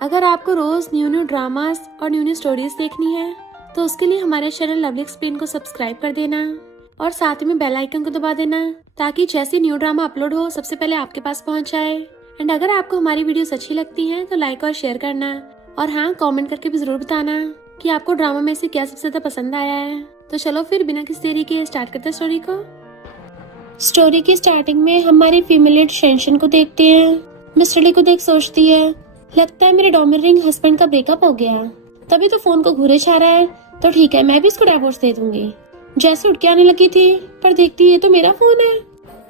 अगर आपको रोज new dramas और न्यू स्टोरीज देखनी है तो उसके लिए हमारे चैनल लवली एक्सप्लेन को सब्सक्राइब कर देना और साथ में बेल आइकन को दबा देना ताकि जैसे न्यू ड्रामा अपलोड हो सबसे पहले आपके पास पहुंच जाए। एंड अगर आपको हमारी वीडियोस अच्छी लगती हैं तो लाइक और शेयर करना और हाँ, कमेंट करके भी जरूर बताना कि आपको ड्रामा में से क्या सबसे ज्यादा पसंद आया है। तो चलो फिर बिना किसी देरी के स्टार्ट करते हैं स्टोरी को। स्टोरी की स्टार्टिंग में हमारी फीमेल लीड शेंशन को देखते हैं। मिस्टर ली को देख सोचती है, लगता है मेरे डोमिनिक हस्बैंड का ब्रेकअप हो गया, तभी तो फोन को घूरे छा रहा है। तो ठीक है, मैं भी इसको डिवोर्स दे दूंगी। जैसे उठ के आने लगी थी पर देखती है तो मेरा फोन है,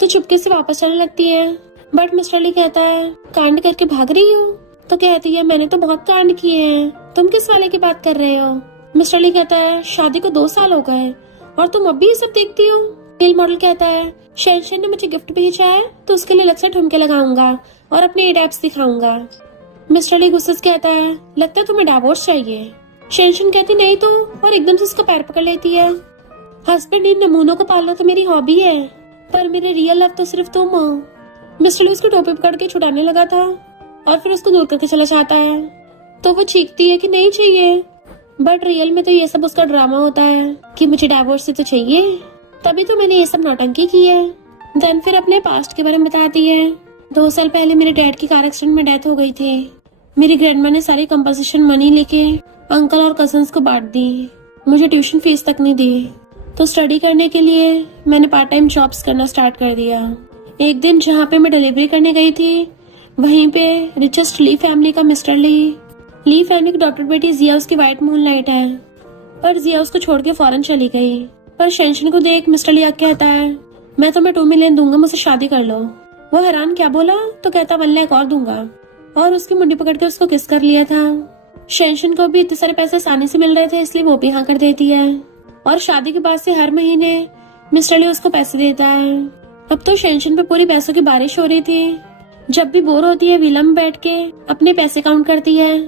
तो चुपके से वापस चलने लगती है। बट मिस्टर ली कहता है, कांड करके भाग रही हो? तो कहती है, मैंने तो बहुत कांड किए हैं, तुम किस वाले की बात कर रहे हो? मिस्टर ली कहता है, शादी को 2 साल हो गए और तुम अब भी ये सब देखती हो? मेल मॉडल कहता है, शेंशन ने मुझे गिफ्ट भेजा है तो उसके लिए अलग से ठुमके लगाऊंगा और अपने एड्स दिखाऊंगा। मिस्टर ली गुस्से से कहता है, लगता है तुम्हें डिवोर्स चाहिए। शेंशन कहती नहीं तो, और एकदम से उसका पैर पकड़ लेती है। हस्बैंड, इन नमूनों को पालना तो मेरी हॉबी है, पर मेरे रियल लव तो सिर्फ तुम हो। मिस्टर ली उसको टोपी पकड़ के छुड़ाने लगा था और फिर उसको दूर करके चला जाता है। तो वो चीखती है कि नहीं चाहिए, बट रियल में तो ये सब उसका ड्रामा होता है कि मुझे डिवोर्स से तो चाहिए, तभी तो मैंने ये सब नौटंकी की है। देन फिर अपने पास्ट के बारे में बताती है। 2 साल पहले मेरे डैड की कार एक्सीडेंट में डेथ हो गई थी। मेरी ग्रैंडमा ने सारी कंपनसेशन मनी लेके अंकल और कजन्स को बांट दी, मुझे ट्यूशन फीस तक नहीं दी। तो स्टडी करने के लिए मैंने पार्ट टाइम जॉब्स करना स्टार्ट कर दिया। एक दिन जहाँ पे मैं डिलीवरी करने गई थी, वहीं पे रिचेस्ट ली फैमिली का मिस्टर ली फैमिली की डॉक्टर बेटी जिया उसकी व्हाइट मूनलाइट है, पर जिया उसको छोड़ के फौरन चली गई। पर शेंशन को देख मिस्टर ली कहता है, मैं तुम्हें 2 मिलियन दूंगा, मुझसे शादी कर लो। वो हैरान, क्या बोला? तो कहता, 1 लाख और दूंगा, और उसकी मुंडी पकड़ के उसको किस कर लिया था। शेंशन को भी इतने सारे पैसे आसानी से मिल रहे थे, इसलिए वो भी हाँ कर देती है और शादी के बाद से हर महीने मिस्टर ली उसको पैसे देता है। अब तो शेंशन पे पूरी पैसों की बारिश हो रही थी। जब भी बोर होती है विला में बैठ के अपने पैसे काउंट करती है।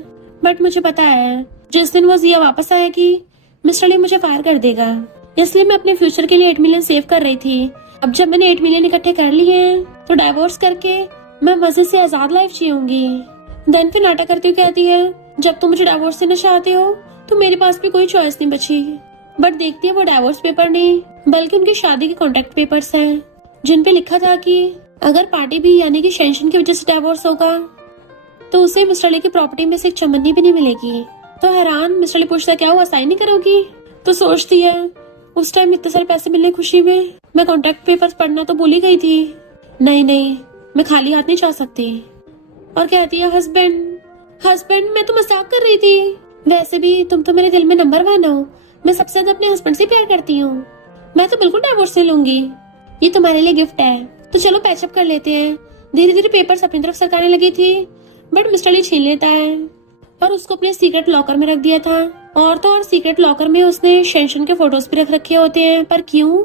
बट मुझे पता है जिस दिन वो जिया वापस आएगी मिस्टर ली मुझे फायर कर देगा, इसलिए मैं अपने फ्यूचर के लिए 8 मिलियन सेव कर रही थी। अब जब मैंने 8 मिलियन इकट्ठे कर लिए हैं तो डिवोर्स करके मैं मजे से आजाद लाइफ जीऊंगी। देन फिर नाटक करती हुई कहती है, जब तुम मुझे डिवोर्स देना चाहते हो तो मेरे पास भी कोई चॉइस नहीं बची। बट देखती है वो डिवोर्स पेपर नहीं बल्कि उनकी शादी के कॉन्ट्रैक्ट पेपर्स हैं, जिन पे लिखा था कि अगर पार्टी भी यानी कि शेंशन की वजह से डिवोर्स होगा तो उसे मिस्टर ली की प्रॉपर्टी में से एक चमन्नी भी नहीं मिलेगी। तो हैरान मिस्टर ली पूछता, क्या हुआ, साइन नहीं करोगी? तो सोचती है, उस टाइम इतने सारे पैसे मिलने खुशी में मैं कॉन्ट्रैक्ट पेपर्स पढ़ना तो भूल ही गई थी। नहीं, मैं खाली हाथ नहीं जा सकती। और कहती है, हस्बैंड मैं तो मजाक कर रही थी, वैसे भी तुम तो मेरे दिल में नंबर 1 हो, मैं सबसे ज्यादा अपने हस्बैंड से प्यार करती हूँ, मैं तो बिल्कुल डिवोर्स ले लूंगी, ये तुम्हारे लिए गिफ्ट है, तो चलो पैचअप कर लेते हैं। धीरे धीरे पेपर्स अपनी तरफ सरकाने लगी थी, बट मिस्टर ली छीन लेता है और उसको अपने सीक्रेट लॉकर में रख दिया था। और तो और सीक्रेट लॉकर में उसने शेंशन के फोटोज भी रख रखे होते हैं, पर क्यों?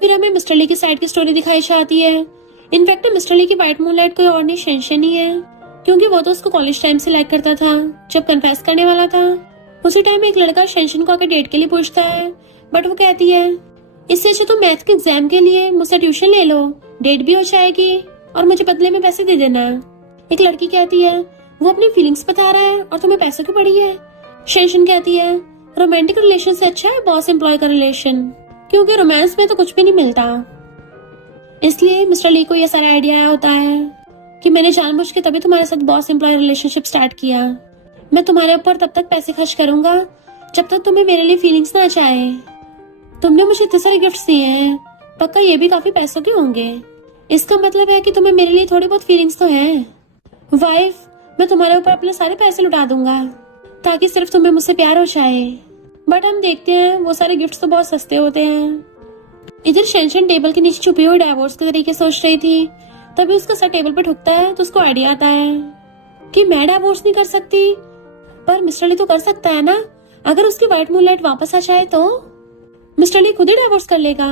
फिर हमें मिस्टर ली की साइड की स्टोरी दिखाई जाती है। इनफैक्ट मिस्टर ली की व्हाइट मूनलाइट कोई और नहीं शेंशन ही है, क्योंकि वो तो उसको कॉलेज टाइम से लाइक करता था। जब कन्फेस करने वाला था उसी टाइम एक लड़का शेंशन को आकर डेट के लिए पूछता है, बट वो कहती है, इससे अच्छा तो मैथ के एग्जाम के लिए मुझसे ट्यूशन ले लो, डेट भी हो जाएगी और मुझे बदले में पैसे दे देना। एक लड़की कहती है, वो अपनी फीलिंग्स बता रहा है और तुम्हें पैसों की पड़ी है। शेंशन कहती है, रोमांटिक रिलेशन से अच्छा है बॉस एम्प्लॉय का रिलेशन, क्योंकि रोमांस में तो कुछ भी नहीं मिलता। इसलिए मिस्टर ली को यह सारा आइडिया आया होता है कि मैंने जानबूझ के तभी तुम्हारे साथ बॉस एम्प्लॉय रिलेशनशिप स्टार्ट किया। मैं तुम्हारे ऊपर तब तक पैसे खर्च करूंगा जब तक तुम्हें मेरे लिए फीलिंग्स ना आए। तुमने मुझे इतने सारे गिफ्ट्स दिए हैं, पक्का ये भी काफी पैसों के होंगे, इसका मतलब है कि तुम्हें मेरे लिए थोड़ी बहुत फीलिंग्स तो है। वाइफ, मैं तुम्हारे ऊपर अपने सारे पैसे लुटा दूंगा ताकि सिर्फ तुम्हें मुझसे प्यार हो जाए। बट हम देखते हैं वो सारे गिफ्ट्स तो बहुत सस्ते होते हैं। इधर शेंशन टेबल के नीचे छुपी हुई डिवोर्स के तरीके सोच रही थी, तभी उसका सर टेबल पे ठुकता है तो उसको आइडिया आता है कि मैं डिवोर्स नहीं कर सकती, पर मिस्टर ली तो कर सकता है ना। अगर उसकी व्हाइट मूनलाइट वापस आ जाए तो मिस्टर ली खुद ही डिवोर्स कर लेगा।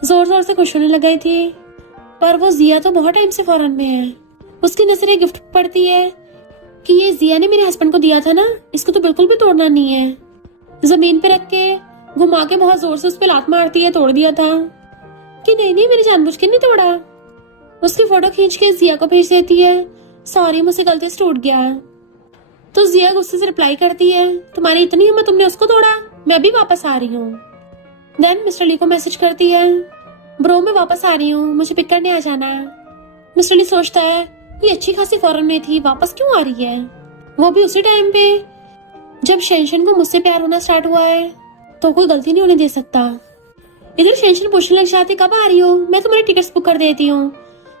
जोर जोर से खुश होने लग गई थी, पर वो जिया तो बहुत टाइम से फॉरेन में है। उसकी नजर एक गिफ्ट पड़ती है कि ये जिया ने मेरे हस्बैंड को दिया था ना, इसको तो बिल्कुल भी तोड़ना नहीं है। जमीन पे रख के घुमा के बहुत जोर से उस पे लात मारती है, तोड़ दिया था। कि नहीं मैंने जानबूझ के नहीं तोड़ा। उसकी फोटो खींच के जिया को भेज देती है सॉरी, मुझसे गलती से टूट गया। तो जिया गुस्से से रिप्लाई करती है, तुम्हारी इतनी हिम्मत, तुमने उसको तोड़ा? मैं भी वापस आ रही हूँ। देन मिस्टर ली को मैसेज करती है, ब्रो मैं वापस आ रही हूँ, मुझे पिक करने आ जाना। मिस्टर ली सोचता है ये अच्छी खासी फॉरेन में थी, वापस क्यों आ रही है, वो भी उसी टाइम पे जब शेंशन को मुझसे प्यार होना स्टार्ट हुआ है, तो कोई गलती नहीं होने दे सकता। इधर शेंशन पूछने लग जाती कब आ रही हो, मैं तुम्हारी टिकट्स बुक कर देती हूँ।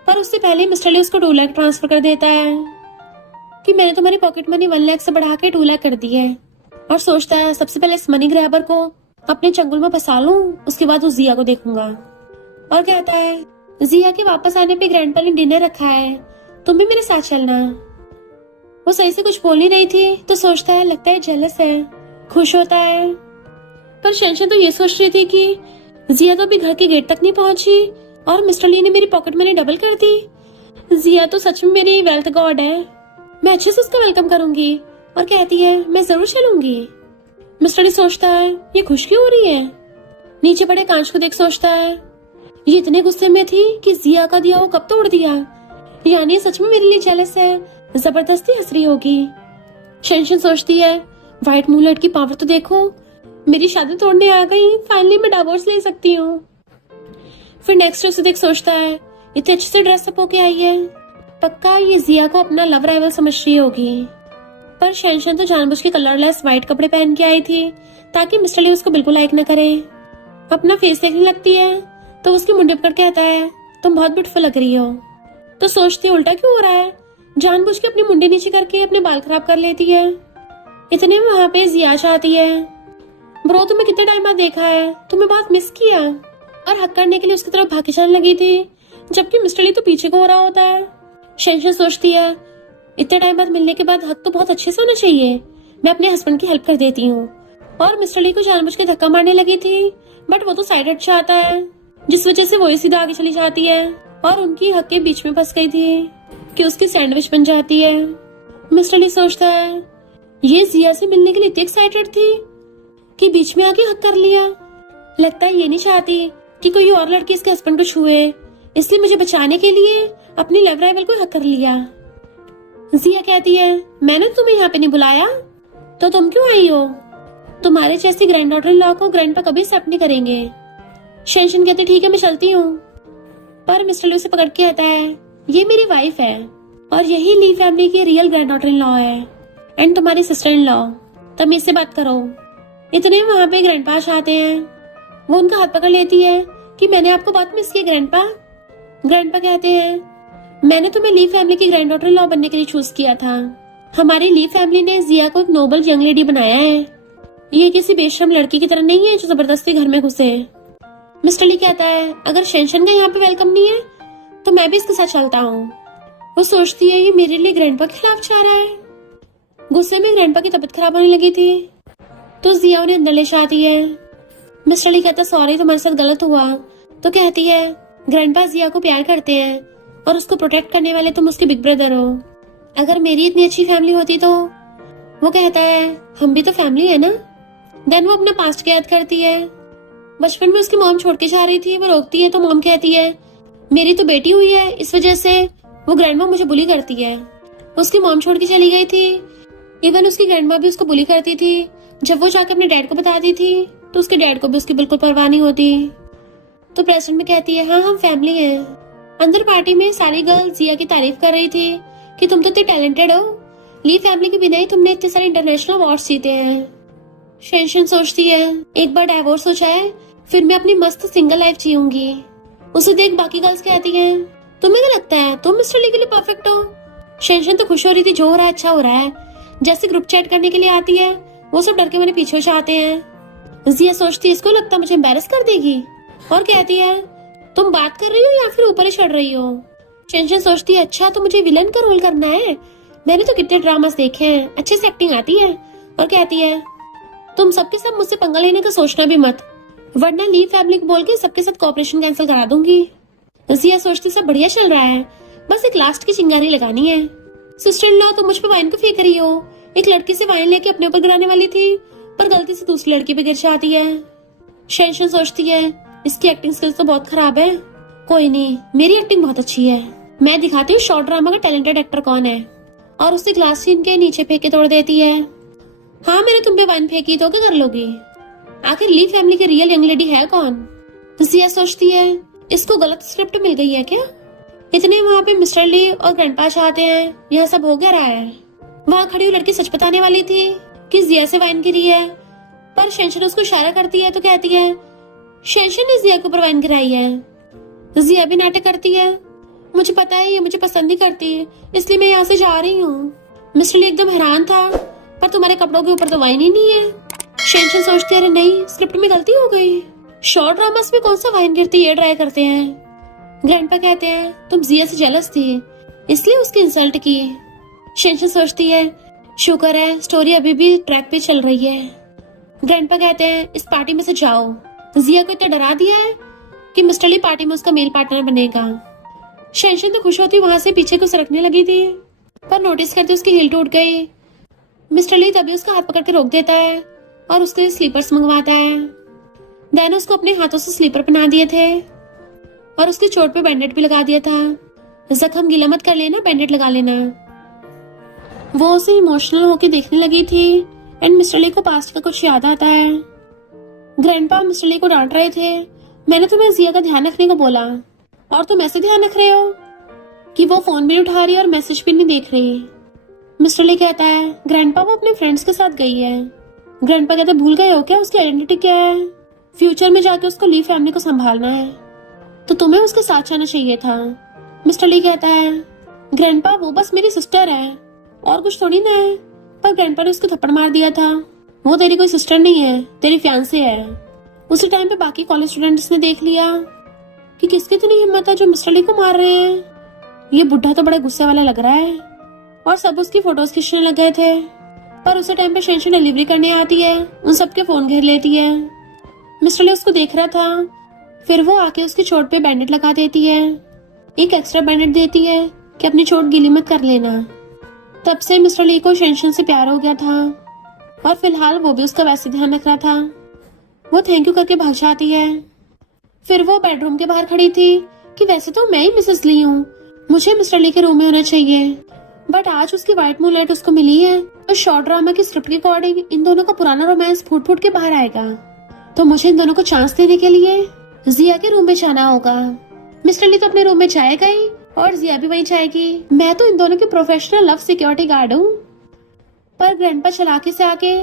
पर उससे पहले मिस्टर ली उसको 2 लाख ट्रांसफर कर देता है कि मैंने तुम्हारी पॉकेट मनी 1 लाख से बढ़ा के 2 लाख कर दी है। और सोचता है सबसे पहले इस मनी ग्रैबर को अपने चंगुल में फंसा लूं, उसके बाद उस जिया को देखूंगा। और कहता है जिया के वापस आने पे ग्रैंडपा ने डिनर रखा है, तुम भी मेरे साथ चलना। वो सही से कुछ बोल नहीं रही थी तो सोचता है लगता है जेलस है, खुश होता है। पर शेंशन तो ये सोच रही थी कि जिया तो अभी घर के गेट तक नहीं पहुंची और मिस्टर ली ने मेरी पॉकेट मनी डबल कर दी। जिया तो सच में मेरी वेल्थ गॉड है, मैं अच्छे से उसका वेलकम करूंगी। और कहती है मैं जरूर चलूंगी। मिस्टर ली सोचता है ये खुश क्यों हो रही है, नीचे पड़े कांच को देख सोचता है ये इतने गुस्से में थी कि जिया का दिया वो कब तोड़ दिया, यानी सच में मेरे लिए जेलस है, जबरदस्ती हंस रही होगी। शेंशन सोचती है व्हाइट मूनलाइट की पावर तो देखो, मेरी शादी तोड़ने आ गई, फाइनली मैं डिवोर्स ले सकती हूँ। फिर नेक्स्ट उसे देख सोचता है इतने अच्छे से ड्रेसअप होके आई है, पक्का ये जिया को अपना लव राइवल समझ रही होगी। पर शेंशन तो जानबूझ के कलरलेस व्हाइट कपड़े पहन के आई थी ताकि मिस्टर ली उसको बिल्कुल लाइक न करे। अपना फेस देखने लगती है तो उसकी मुंडी पकड़ कहता है तुम बहुत ब्यूटीफुल लग रही हो। तो सोचती है उल्टा क्यों हो रहा है, जानबूझ के अपनी मुंडी नीचे करके अपने बाल खराब कर लेती है। इतने में वहां पे जिया आती है, ब्रो तुम्हें कितने टाइम बाद देखा है, तुम्हें बहुत मिस किया। और हक करने के लिए उसकी तरफ भागी जाने लगी थी, जबकि मिस्टर ली तो पीछे को हो रहा होता है। शेंशन सोचती है इतने टाइम बाद मिलने के बाद हक तो बहुत अच्छे से होना चाहिए, मैं अपने हस्बैंड की हेल्प कर देती हूँ। और मिस्टर ली को जानबूझ के धक्का मारने लगी थी, बट वो तो साइड हट जाता है, जिस वजह से वो ही सीधा आगे चली जाती है और उनकी हक के बीच में फंस गई थी कि उसकी सैंडविच बन जाती है। मिस्टर ली सोचता है ये जिया से मिलने के लिए इतनी एक्साइटेड थी कि बीच में आके हक कर लिया, लगता है ये नहीं चाहती कि कोई और लड़की इसके हस्बैंड को छुए, इसलिए मुझे बचाने के लिए अपनी लव राइवल को हक कर लिया। जिया कहती है मैंने तुम्हें यहाँ पे नहीं बुलाया, तो तुम क्यों आई हो, तुम्हारे जैसी ग्रैंड डॉटर इन लॉ को ग्रैंडपा कभी एक्सेप्ट नहीं करेंगे। शेंशन कहते ठीक है मैं चलती हूँ, पर मिस्टर ली उसे पकड़ के कहता है ये मेरी वाइफ है और यही ली फैमिली की real grand daughter in law है एंड तुम्हारी सिस्टर इन लॉ, तमीज से बात करो। इतने वहां पे ग्रैंडपा आते हैं, वो उनका हाथ पकड़ लेती है कि मैंने आपको बहुत मिस किया ग्रैंडपा। ग्रैंडपा कहते हैं मैंने तुम्हें ली फैमिली की ग्रैंड डॉटर इन लॉ बनने के लिए चूज किया था, हमारी ली फैमिली ने जिया को एक नोबल यंग लेडी बनाया है, ये किसी बेशरम लड़की की तरह नहीं है जो जबरदस्ती घर में घुसे। मिस्टर ली कहता है अगर शेंशन का यहाँ पे वेलकम नहीं है तो मैं भी इसके साथ चलता हूँ। वो सोचती है ये मेरे लिए ग्रैंडपा के खिलाफ जा रहा है। गुस्से में ग्रैंडपा की तबीयत खराब होने लगी थी तो जिया उन्हें अंदर ले जाती है। मिस्टर ली कहता सॉरी तुम्हारे साथ गलत हुआ। तो कहती है ग्रैंडपा जिया को प्यार करते हैं और उसको प्रोटेक्ट करने वाले तुम उसके बिग ब्रदर हो, अगर मेरी इतनी अच्छी फैमिली होती तो। वो कहता है हम भी तो फैमिली है ना। देन वो अपना पास्ट याद करती है, बचपन में उसकी मॉम छोड़ के जा रही थी, वो रोकती है तो मॉम कहती है मेरी तो बेटी हुई है, इस वजह से वो ग्रैंडमा मुझे बुली करती है। उसकी मॉम छोड़ के चली गई थी, इवन उसकी ग्रैंडमा भी उसको बुली करती थी। जब वो जाकर अपने डैड को बताती थी तो उसके डैड को भी उसकी बिल्कुल परवाह नहीं होती। तो प्रेजेंट में कहती है हाँ हम फैमिली हैं। अंदर पार्टी में सारी गर्ल्स जिया की तारीफ कर रही थी कि तुम तो इतनी टैलेंटेड हो, ली फैमिली के बिना ही तुमने इतने सारे इंटरनेशनल अवार्ड्स जीते हैं। शेंशन सोचती है एक बार डाइवोर्स हो जाए फिर मैं अपनी मस्त सिंगल लाइफ जीऊंगी। उसे देख बाकी गर्ल्स कहती हैं तुम्हें क्या लगता है तुम मिस्टर ली के लिए परफेक्ट हो। शेंशन तो खुश हो रही थी जो हो रहा है अच्छा हो रहा है। जैसे ग्रुप चैट करने के लिए आती है वो सब डर के मेरे पीछे जाते हैं। जिया सोचती है इसको लगता मुझे एम्बैरस कर देगी और कहती है तुम बात कर रही हो या फिर ऊपर ही चढ़ रही हो। शेंशन सोचती है अच्छा तो मुझे विलन का रोल करना है, मैंने तो कितने ड्रामास देखे हैं, अच्छे से एक्टिंग आती है। और कहती है तुम सबके साथ मुझसे पंगा लेने का सोचना भी मत, वरना ली फैमिली को बोल के सबके साथ कॉपरेशन कैंसिल करा दूंगी। जिया सोचती सब बढ़िया चल रहा है, बस एक लास्ट की चिंगारी लगानी है। सिस्टर इन लॉ तुम मुझ पे वाइन को फेंक रही हो, एक लड़की से वाइन लेके अपने ऊपर गिराने वाली थी पर गलती से दूसरी लड़की पे गिर जाती है। शेंशन सोचती है इसकी एक्टिंग स्किल्स तो बहुत खराब है, कोई नहीं मेरी एक्टिंग बहुत अच्छी है। मैं दिखाती हूँ शॉर्ट ड्रामा का टैलेंटेड एक्टर कौन है। और उसे ग्लास छीन के नीचे फेंक के तोड़ देती है। हाँ, मैंने तुम पे वाइन फेंकी तो क्या कर लोगी? आखिर ली फैमिली की रियल यंग लेडी है कौन? जिया सोचती है इसको गलत स्क्रिप्ट मिल गई है क्या? इतने वहाँ पे मिस्टर ली और ग्रैंडपा चाहते हैं, यह सब हो क्या रहा है? वहाँ खड़ी हुई लड़की सच बताने वाली थी कि जिया से वाइन गिरी है, पर शेंशन उसको इशारा करती है तो कहती है शेंशन ने जिया के ऊपर वाइन गिराई है। जिया भी नाटक करती है, मुझे पता है ये मुझे पसंद नहीं करती, इसलिए मैं यहाँ से जा रही हूँ। मिस्टर ली एकदम हैरान था, पर तुम्हारे कपड़ों के ऊपर तो वाइन ही नहीं है। शेंशन सोचती है अरे नहीं, स्क्रिप्ट में गलती हो गई। शॉर्ट ड्रामास में कौन सा वाइन गिरती है, ट्राई करते हैं। ग्रैंडपा कहते हैं तुम जिया से जेलस थी, इसलिए उसकी इंसल्ट की। शेंशन सोचती है शुक्र है स्टोरी अभी भी ट्रैक पे चल रही है। ग्रैंडपा कहते हैं इस पार्टी में से जाओ। जिया को इतना डरा दिया है कि मिस्टर ली पार्टी में उसका मेल पार्टनर बनेगा। शेंशन तो खुश होती वहां से पीछे को सरकने लगी थी, पर नोटिस करते उसकी हील टूट गई। मिस्टर ली तभी उसका हाथ पकड़ के रोक देता है और उसके लिए स्लीपर्स मंगवाता है। दैन उसको अपने हाथों से स्लीपर पहना दिए थे और उसकी चोट पे बैंडेड भी लगा दिया था। जख्म गीला मत कर लेना, बैंडेड लगा लेना। वो उसे इमोशनल होके देखने लगी थी एंड मिस्टर ली को पास्ट का कुछ याद आता है। ग्रैंडपा मिस्टर ली को डांट रहे थे, मैंने तुम्हें जिया का ध्यान रखने को बोला और तुम ऐसे ध्यान रख रहे हो कि वो फोन भी नहीं उठा रही और मैसेज भी नहीं देख रही। मिस्टर ली कहता है ग्रैंडपा वो अपने फ्रेंड्स के साथ गई है। ग्रैंडपा कहते भूल गए हो क्या उसकी आइडेंटिटी क्या है? फ्यूचर में जाके उसको ली फैमिली को संभालना है, तो तुम्हें उसके साथ जाना चाहिए था। मिस्टर ली कहता है ग्रैंडपा वो बस मेरी सिस्टर है और कुछ थोड़ी ना है। पर ग्रैंडपा ने उसको थप्पड़ मार दिया था, वो तेरी कोई सिस्टर नहीं है, तेरी फियांसे है। उसी टाइम पे बाकी कॉलेज स्टूडेंट्स ने देख लिया कि किसकी इतनी हिम्मत है जो मिस्टर ली को मार रहे हैं। ये बुढ़ा तो बड़ा गुस्से वाला लग रहा है और सब उसकी फोटोज खींचने लग गए थे। पर उसी टाइम पे शेंशन डिलीवरी करने आती है, उन सबके फोन घेर लेती है। मिस्टर ली उसको देख रहा था, फिर वो आके उसकी चोट पे बैंडेड लगा देती है, एक एक्स्ट्रा बैंडेड देती है कि अपनी चोट गीली मत कर लेना। तब से मिस्टर ली को शेंशन से प्यार हो गया था और फिलहाल वो भी उसका वैसे ध्यान रख रहा था। वो थैंक यू करके भाग जाती है। फिर वो बेडरूम के बाहर खड़ी थी कि वैसे तो मैं ही मिसेस ली हूँ, मुझे मिस्टर ली के रूम में होना चाहिए, बट आज उसकी व्हाइट मूनलाइट उसको मिली है तो शॉर्ट ड्रामा की स्क्रिप्ट के अकॉर्डिंग इन दोनों का पुराना रोमांस फूट फूट के बाहर आएगा। तो मुझे इन दोनों को चांस देने के लिए जिया के रूम में जाना होगा। मिस्टर ली तो अपने रूम में जाएगा ही और जिया भी वहीं जाएगी। मैं तो इन दोनों की प्रोफेशनल लव सिक्योरिटी गार्ड हूँ। पर ग्रैंडपा चालाकी से आके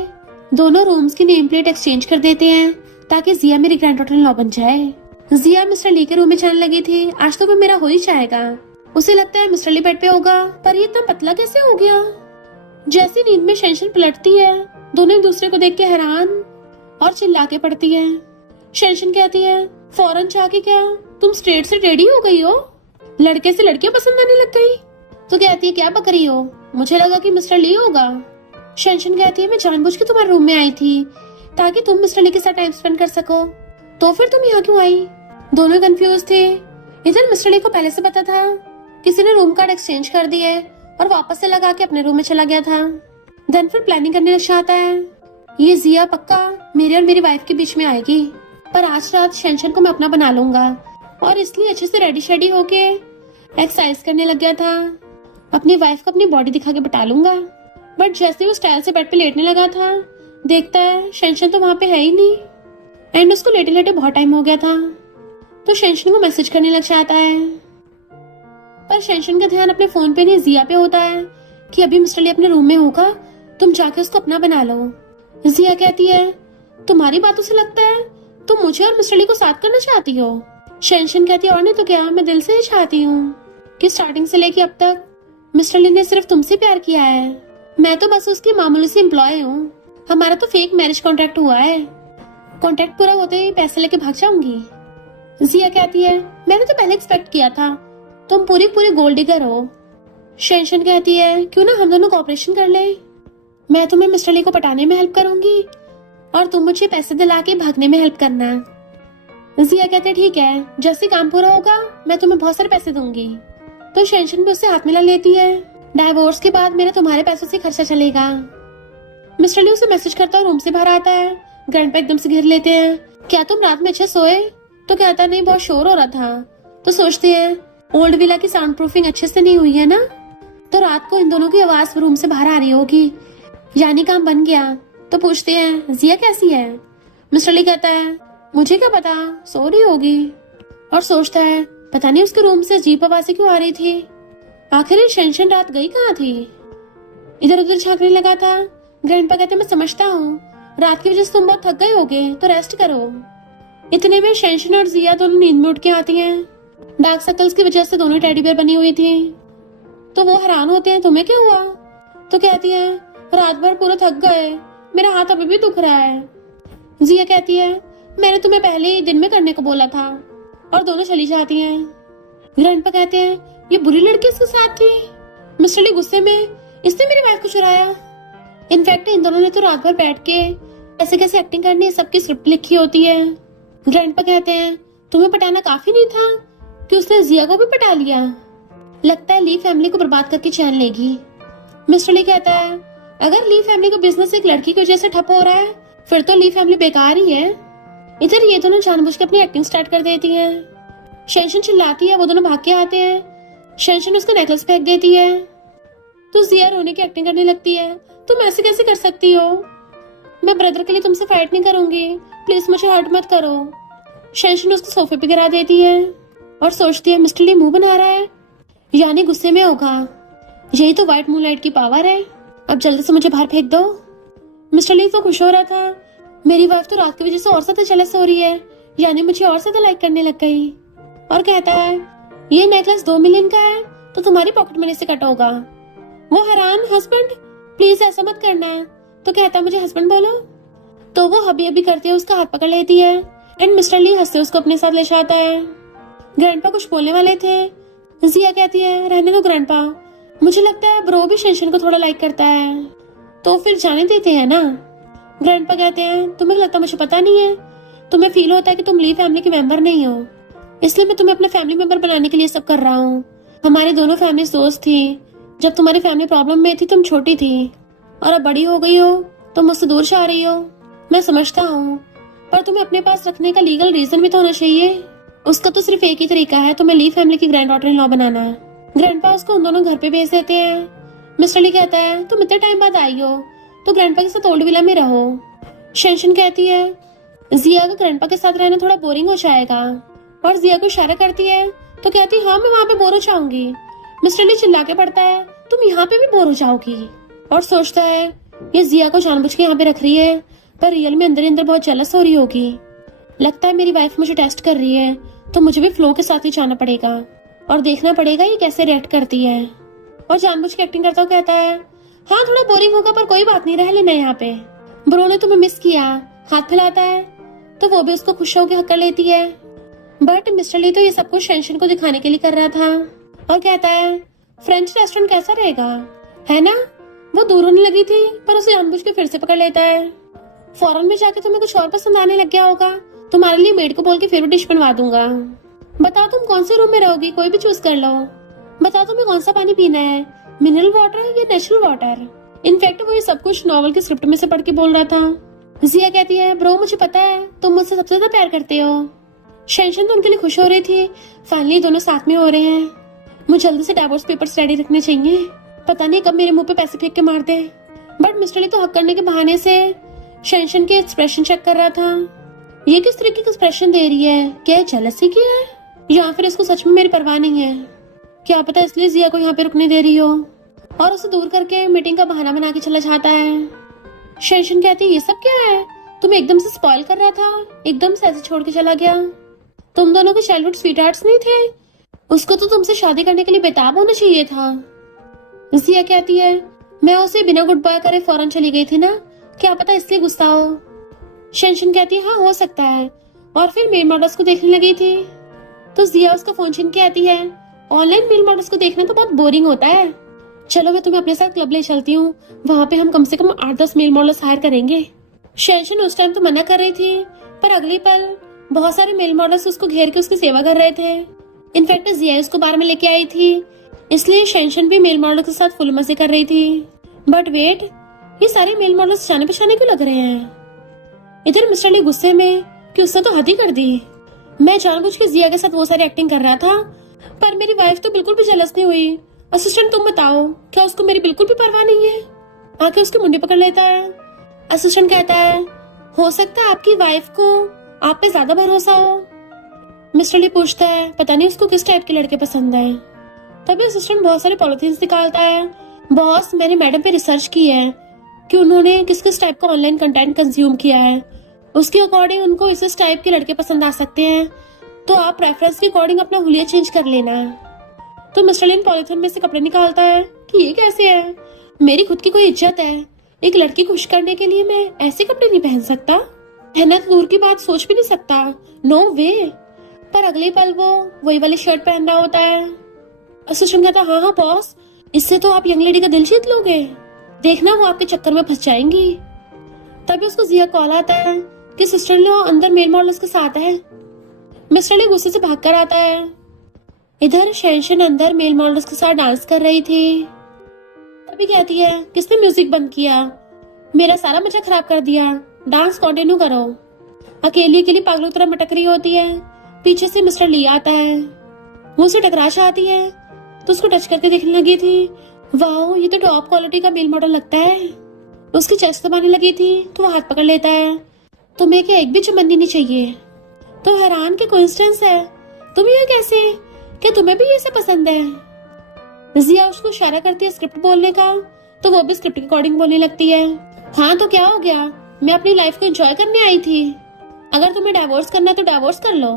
दोनों रूम्स की नेम प्लेट एक्सचेंज कर देते हैं ताकि जिया मेरी ग्रैंड डॉटर इन लॉ बन जाए। जिया मिस्टर ली के रूम में जाने लगी थी, आज तो वो मेरा हो ही जाएगा। उसे लगता है मिस्टर ली बेड पे होगा, पर ये इतना पतला कैसे हो गया? जैसी नींद में शेंशन पलटती है, दोनों एक दूसरे को देख के हैरान और चिल्ला के पड़ती है। शेंशन कहती है फौरन जाके क्या तुम स्ट्रेट से टेढ़ी हो गई हो? लड़के से लड़कियां पसंद आने लग गई? तो कहती है क्या बक रही हो, मुझे लगा कि मिस्टर ली होगा। शेंशन कहती है मैं जानबूझ के तुम्हारे रूम में आई थी ताकि तुम मिस्टर ली के साथ टाइम स्पेंड कर सको, तो फिर तुम यहाँ क्यों आई? दोनों कंफ्यूज थे। इधर मिस्टर ली को पहले से पता था, किसी ने रूम कार्ड एक्सचेंज कर दिए और वापस से लगा के अपने रूम में चला गया था। देन फिर प्लानिंग करने लग जाता है, ये जिया पक्का मेरे और मेरी वाइफ के बीच में आएगी, पर आज रात शेंशन को मैं अपना बना लूंगा और इसलिए अच्छे से रेडी शेडी होके एक्सरसाइज करने लग गया था। अपनी वाइफ को अपनी बॉडी दिखा के बता लूंगा। बट जैसे वो स्टाइल से बेड पे लेटने लगा था, देखता है शेंशन तो वहां पे है ही नहीं एंड उसको लेटे लेटे बहुत टाइम हो गया था। तो शेंशन को मैसेज करने लग जाता है, पर शेंशन का ध्यान अपने फोन पे नहीं जिया पे होता है कि अभी मिस्टर ली अपने रूम में होगा, तुम जाके उसको अपना बना लो। जिया कहती है तुम्हारी बातों से लगता है तुम मुझे और मिस्टर ली को साथ करना चाहती हो। शेंशन कहती है और नहीं तो क्या, मैं दिल से ही चाहती हूँ कि स्टार्टिंग से लेके अब तक मिस्टर ली ने सिर्फ तुमसे प्यार किया है, मैं तो बस उसकी मामूली सी एम्प्लॉय हूँ। हमारा तो फेक मैरिज कॉन्ट्रैक्ट हुआ है, कॉन्ट्रैक्ट पूरा होते ही पैसे लेके भाग जाऊंगी। जिया कहती है मैंने तो पहले एक्सपेक्ट किया था, तुम पूरी पूरी गोल्ड डिगर हो। शेंशन कहती है क्यों ना हम दोनों कोऑपरेशन कर ले, मैं तुम्हें मिस्टर ली को पटाने में हेल्प करूंगी और तुम मुझे पैसे दिला के भागने में हेल्प करना। जिया कहते हैं ठीक है, जैसे काम पूरा होगा मैं तुम्हें बहुत सारे पैसे दूंगी। तो शेंशन भी उससे हाथ मिला लेती है, डाइवोर्स के बाद मेरा तुम्हारे पैसों से खर्चा चलेगा। मिस्टर ली उसे मैसेज करता है, रूम से बाहर आता है। ग्रैंडपा एकदम से घेर लेते हैं, क्या तुम रात में अच्छे सोए? तो कहता नहीं बहुत शोर हो रहा था। तो सोचते हैं ओल्ड विला की साउंड प्रूफिंग अच्छे से नहीं हुई है ना, तो रात को इन दोनों की आवाज रूम से बाहर आ रही होगी। यानी काम बन गया। तो पूछते हैं जिया कैसी है। मिस्टर ली कहता है मुझे क्या पता, सो रही होगी। और सोचता है पता नहीं उसके रूम से अजीब आवाजें क्यों आ रही थी, आखिर ये शेंशन रात गई कहाँ थी। इधर उधर झांकने लगा था। ग्रैंडपा कहते मैं समझता हूँ रात की वजह से तुम बहुत थक गए होगे, तो रेस्ट करो। इतने में शेंशन और जिया दोनों नींद में उठ के आती हैं। डार्क सर्कल्स की वजह से दोनों टेडी बियर बनी हुई थी। तो वो हैरान होते हैं तुम्हें क्या हुआ। तो कहती है रात भर पूरा थक गए, मेरा हाथ अभी भी दुख रहा है। जिया कहती है मैंने तुम्हें पहले ही दिन में करने को बोला था। और दोनों चली जाती हैं। ग्रैंडपा कहते हैं ये बुरी लड़की इसके साथ थी। मिस्टर ली गुस्से में इसने मेरी वाइफ को चुराया। इनफैक्ट इन दोनों ने तो रात भर बैठ के कैसे कैसे एक्टिंग करनी है सबकी स्क्रिप्ट लिखी होती है। ग्रैंडपा कहते हैं तुम्हें पटाना काफी नहीं था कि उसने जिया को भी पटा लिया, लगता है ली फैमिली को बर्बाद करके चैन लेगी। मिस्टर ली कहता है अगर ली फैमिली को बिजनेस एक लड़की की वजह से ठप हो रहा है फिर तो ली फैमिली बेकार ही है। इधर ये दोनों जानबूझ के अपनी एक्टिंग स्टार्ट कर देती हैं। शेंशन चिल्लाती है, वो दोनों भाग के आते हैं। शेंशन उसका नेकलेस फेंक देती है तो जिया रोने की एक्टिंग करने लगती है। तुम ऐसे कैसे कर सकती हो, मैं ब्रदर के लिए तुमसे फाइट नहीं करूंगी, प्लीज मुझे हर्ट मत करो। शेंशन उसको सोफे पे गिरा देती है और सोचती है मिस्टर ली मुंह बना रहा है, यानी गुस्से में होगा। यही तो व्हाइट मूनलाइट की पावर है, अब जल्दी से मुझे बाहर फेंक दो। मिस्टर ली तो खुश हो रहा था, मेरी वाइफ तो रात की वजह से और ज्यादा जेलस हो रही है, यानी मुझे और ज्यादा लाइक करने लग गई। और कहता है ये नेकलेस 2 मिलियन का है तो तुम्हारी पॉकेट मनी से कट होगा। वो हैरान हस्बैंड प्लीज ऐसा मत करना। तो कहता है मुझे हस्बैंड बोलो। तो वो हबी हबी करते हुए उसका हाथ पकड़ लेती है एंड मिस्टर ली हंसते उसको अपने साथ ले जाता है। ग्रैंडपा कुछ बोलने वाले थे। जिया कहती है रहने दो ग्रैंडपा, मुझे लगता है ब्रो भी शेंशन को थोड़ा लाइक करता है, तो फिर जाने देते हैं ना। ग्रैंडपा कहते हैं तुम्हें लगता मुझे पता नहीं है, तुम्हें फील होता है कि तुम ली फैमिली के मेंबर नहीं हो, इसलिए मैं तुम्हें अपने फैमिली मेंबर बनाने के लिए सब कर रहा हूँ। हमारी दोनों फैमिली दोस्त थी, जब तुम्हारी फैमिली प्रॉब्लम में थी तुम छोटी थी और अब बड़ी हो गई हो तो मुझसे दूर से आ रही हो। मैं समझता हूँ, पर तुम्हें अपने पास रखने का लीगल रीजन भी तो होना चाहिए। उसका तो सिर्फ एक ही तरीका है, तुम्हें ली फैमिली की ग्रैंड डॉटर इन लॉ बनाना है। ग्रैंडपा उसको उन दोनों घर पे भेज देते हैं। मिस्टर ली कहता है तुम इतने टाइम बाद आई हो तो ग्रैंडपा के साथ ओल्ड विला में रहो। शेंशन कहती है जिया का ग्रैंडपा के साथ रहना थोड़ा बोरिंग हो जाएगा, और जिया को इशारा करती है तो कहती है हाँ मैं वहाँ पे बोर हो जाऊंगी। मिस्टर ली चिल्ला के पड़ता है तुम यहाँ पे भी बोर हो जाओगी, और सोचता है ये जिया को जानबूझ के यहाँ पे रख रही है, पर रियल में अंदर अंदर बहुत जेलस हो रही होगी। लगता है मेरी वाइफ मुझे टेस्ट कर रही है, तो मुझे भी फ्लो के साथ ही जाना पड़ेगा और देखना पड़ेगा ये कैसे रिएक्ट करती है। और जानबूझ के एक्टिंग करता हुआ कहता है हाँ थोड़ा बोरिंग होगा पर कोई बात नहीं, रह लेना यहाँ पे। ब्रो ने तुम्हें मिस किया, हाथ फैलाता है तो वो भी उसको खुश होकर हक कर लेती है। बट मिस्टर ली तो ये सब कुछ शेंशन को दिखाने के लिए कर रहा था और कहता है फ्रेंच रेस्टोरेंट कैसा रहेगा, है ना। वो दूर होने लगी थी पर उसे जानबूझ के फिर से पकड़ लेता है। फॉरन में जाके तुम्हें कुछ और पसंद आने लग गया होगा, तुम्हारे लिए मेड को बोल के फिर भी डिश बनवा दूंगा। बताओ तुम कौन से रूम में रहोगी, कोई भी चूज कर लो। बताओ तुम्हें कौन सा पानी पीना है, मिनरल वाटर या नेचुरल वाटर। इनफैक्ट वो ये सब कुछ नॉवल की स्क्रिप्ट में से पढ़ के बोल रहा था। जिया कहती है ब्रो मुझे पता है तुम मुझसे सबसे ज्यादा प्यार करते हो। शेंशन तो उनके लिए खुश हो रही थी, फाइनली दोनों साथ में हो रहे हैं। मुझे जल्दी से डाइवोर्स पेपर्स रेडी रखने चाहिए, पता नहीं कब मेरे मुंह पे पैसे फेंक के मार दे। बट मिस्टर ली तो हक करने के बहाने से शेंशन के एक्सप्रेशन चेक कर रहा था। ये किस तरह की एक्सप्रेशन दे रही है, क्या जेलसी की है या फिर इसको सच में मेरी परवाह नहीं है। क्या पता इसलिए जिया को यहाँ पे रुकने दे रही हो, और उसे दूर करके मीटिंग का बहाना बना के चला जाता है। शेंशन कहती है ये सब क्या है, तुम्हें एकदम से स्पॉइल कर रहा था, एकदम से ऐसे छोड़ के चला गया। तुम दोनों के चाइल्डहुड स्वीटहार्ट्स नहीं थे, उसको तो तुमसे शादी करने के लिए बेताब होना चाहिए था। जिया कहती है मैं उसे बिना गुड बाय करे फौरन चली गई थी ना, क्या पता इसलिए गुस्सा हो। शेंशन कहती है हाँ हो सकता है, और फिर मेल मॉडल्स को देखने लगी थी। तो जिया उसका फोन छीन के आती है, ऑनलाइन मेल मॉडल्स को देखना तो बहुत बोरिंग होता है, चलो मैं तुम्हें अपने साथ क्लब ले चलती हूँ, वहाँ पे हम कम से कम 8-10 मेल मॉडल्स हायर करेंगे। शेंशन उस टाइम तो मना कर रही थी, पर अगली पल बहुत सारे मेल मॉडल्स उसको घेर के उसकी सेवा कर रहे थे। इनफैक्ट जिया उसको बार में लेके आई थी, इसलिए शेंशन भी मेल मॉडल के साथ फुल मजे कर रही थी। बट वेट, ये सारे मेल मॉडल्स जाने पछाने क्यों लग रहे हैं। इधर मिस्टर ली गुस्से में कि उसने तो हद ही कर दी, मैं जानबूझ के जिया के साथ वो सारी एक्टिंग कर रहा था पर मेरी वाइफ तो बिल्कुल भी जेलस नहीं हुई। असिस्टेंट तुम बताओ, क्या उसको मेरी बिल्कुल भी परवाह नहीं है? आके उसकी मुंडी पकड़ लेता है। असिस्टेंट कहता है, हो सकता है आपकी वाइफ को आप पे ज्यादा भरोसा हो। मिस्टर ली पूछता है, पता नहीं उसको किस टाइप के लड़के पसंद है। तभी असिस्टेंट बहुत सारे पॉलिथीन्स निकालता है। बॉस, मैंने मैडम पे रिसर्च की है कि उन्होंने किस किस टाइप का ऑनलाइन कंटेंट कंज्यूम किया है, उसके अकॉर्डिंग उनको इस टाइप के लड़के पसंद आ सकते हैं, तो आप प्रेफरेंस के अकॉर्डिंग अपना हुलिया चेंज कर लेना। तो मिस्टर लिन पॉलिथीन में से कपड़े निकालता है कि ये कैसे है, मेरी खुद की कोई इज्जत है, एक लड़की खुश करने के लिए मैं ऐसे कपड़े नहीं पहन सकता, पहनना तो दूर की बात, सोच भी नहीं सकता, नो वे। पर अगले पल वो वही वाली शर्ट पहन रहा होता है। असिस्टेंट कहता, हाँ हाँ बॉस, इससे तो आप यंग लेडी का दिल जीत लोगे, देखना वो आपके चक्कर में फंस जाएंगी। तभी उसको जिया कॉल आता है कि सिस्टर लो अंदर मेल मॉडल्स के साथ है। मिस्टर ली गुस्से से भागकर आता है। इधर शेंशन अंदर मेल मॉडल्स के साथ डांस कर रही थी। तभी कहती है, किसने म्यूजिक बंद किया, मेरा सारा मजा खराब कर दिया, डांस कंटिन्यू करो। अकेली अकेली पागलों की तरह मटक रही होती है। पीछे से मिस्टर ली आता है, वो उसे टकरा चाहती है तो उसको टच करके देखने लगी थी। वाओ, ये तो टॉप क्वालिटी का मेल मॉडल लगता है। उसकी चेस्ट दबाने लगी थी तो वो हाथ पकड़ लेता है। तुम्हें क्या एक भी चुम्बन नहीं चाहिए? तो हैरान के कोइंसिडेंस है, तुम ये कैसे, क्या तुम्हें भी ये सब पसंद है? जिया उसको इशारा करती है स्क्रिप्ट बोलने का, तो वो भी स्क्रिप्ट के अकॉर्डिंग बोलने लगती है। हाँ तो क्या हो गया, मैं अपनी लाइफ को एंजॉय करने आई थी, अगर तुम्हें डाइवोर्स करना है तो डाइवोर्स कर लो।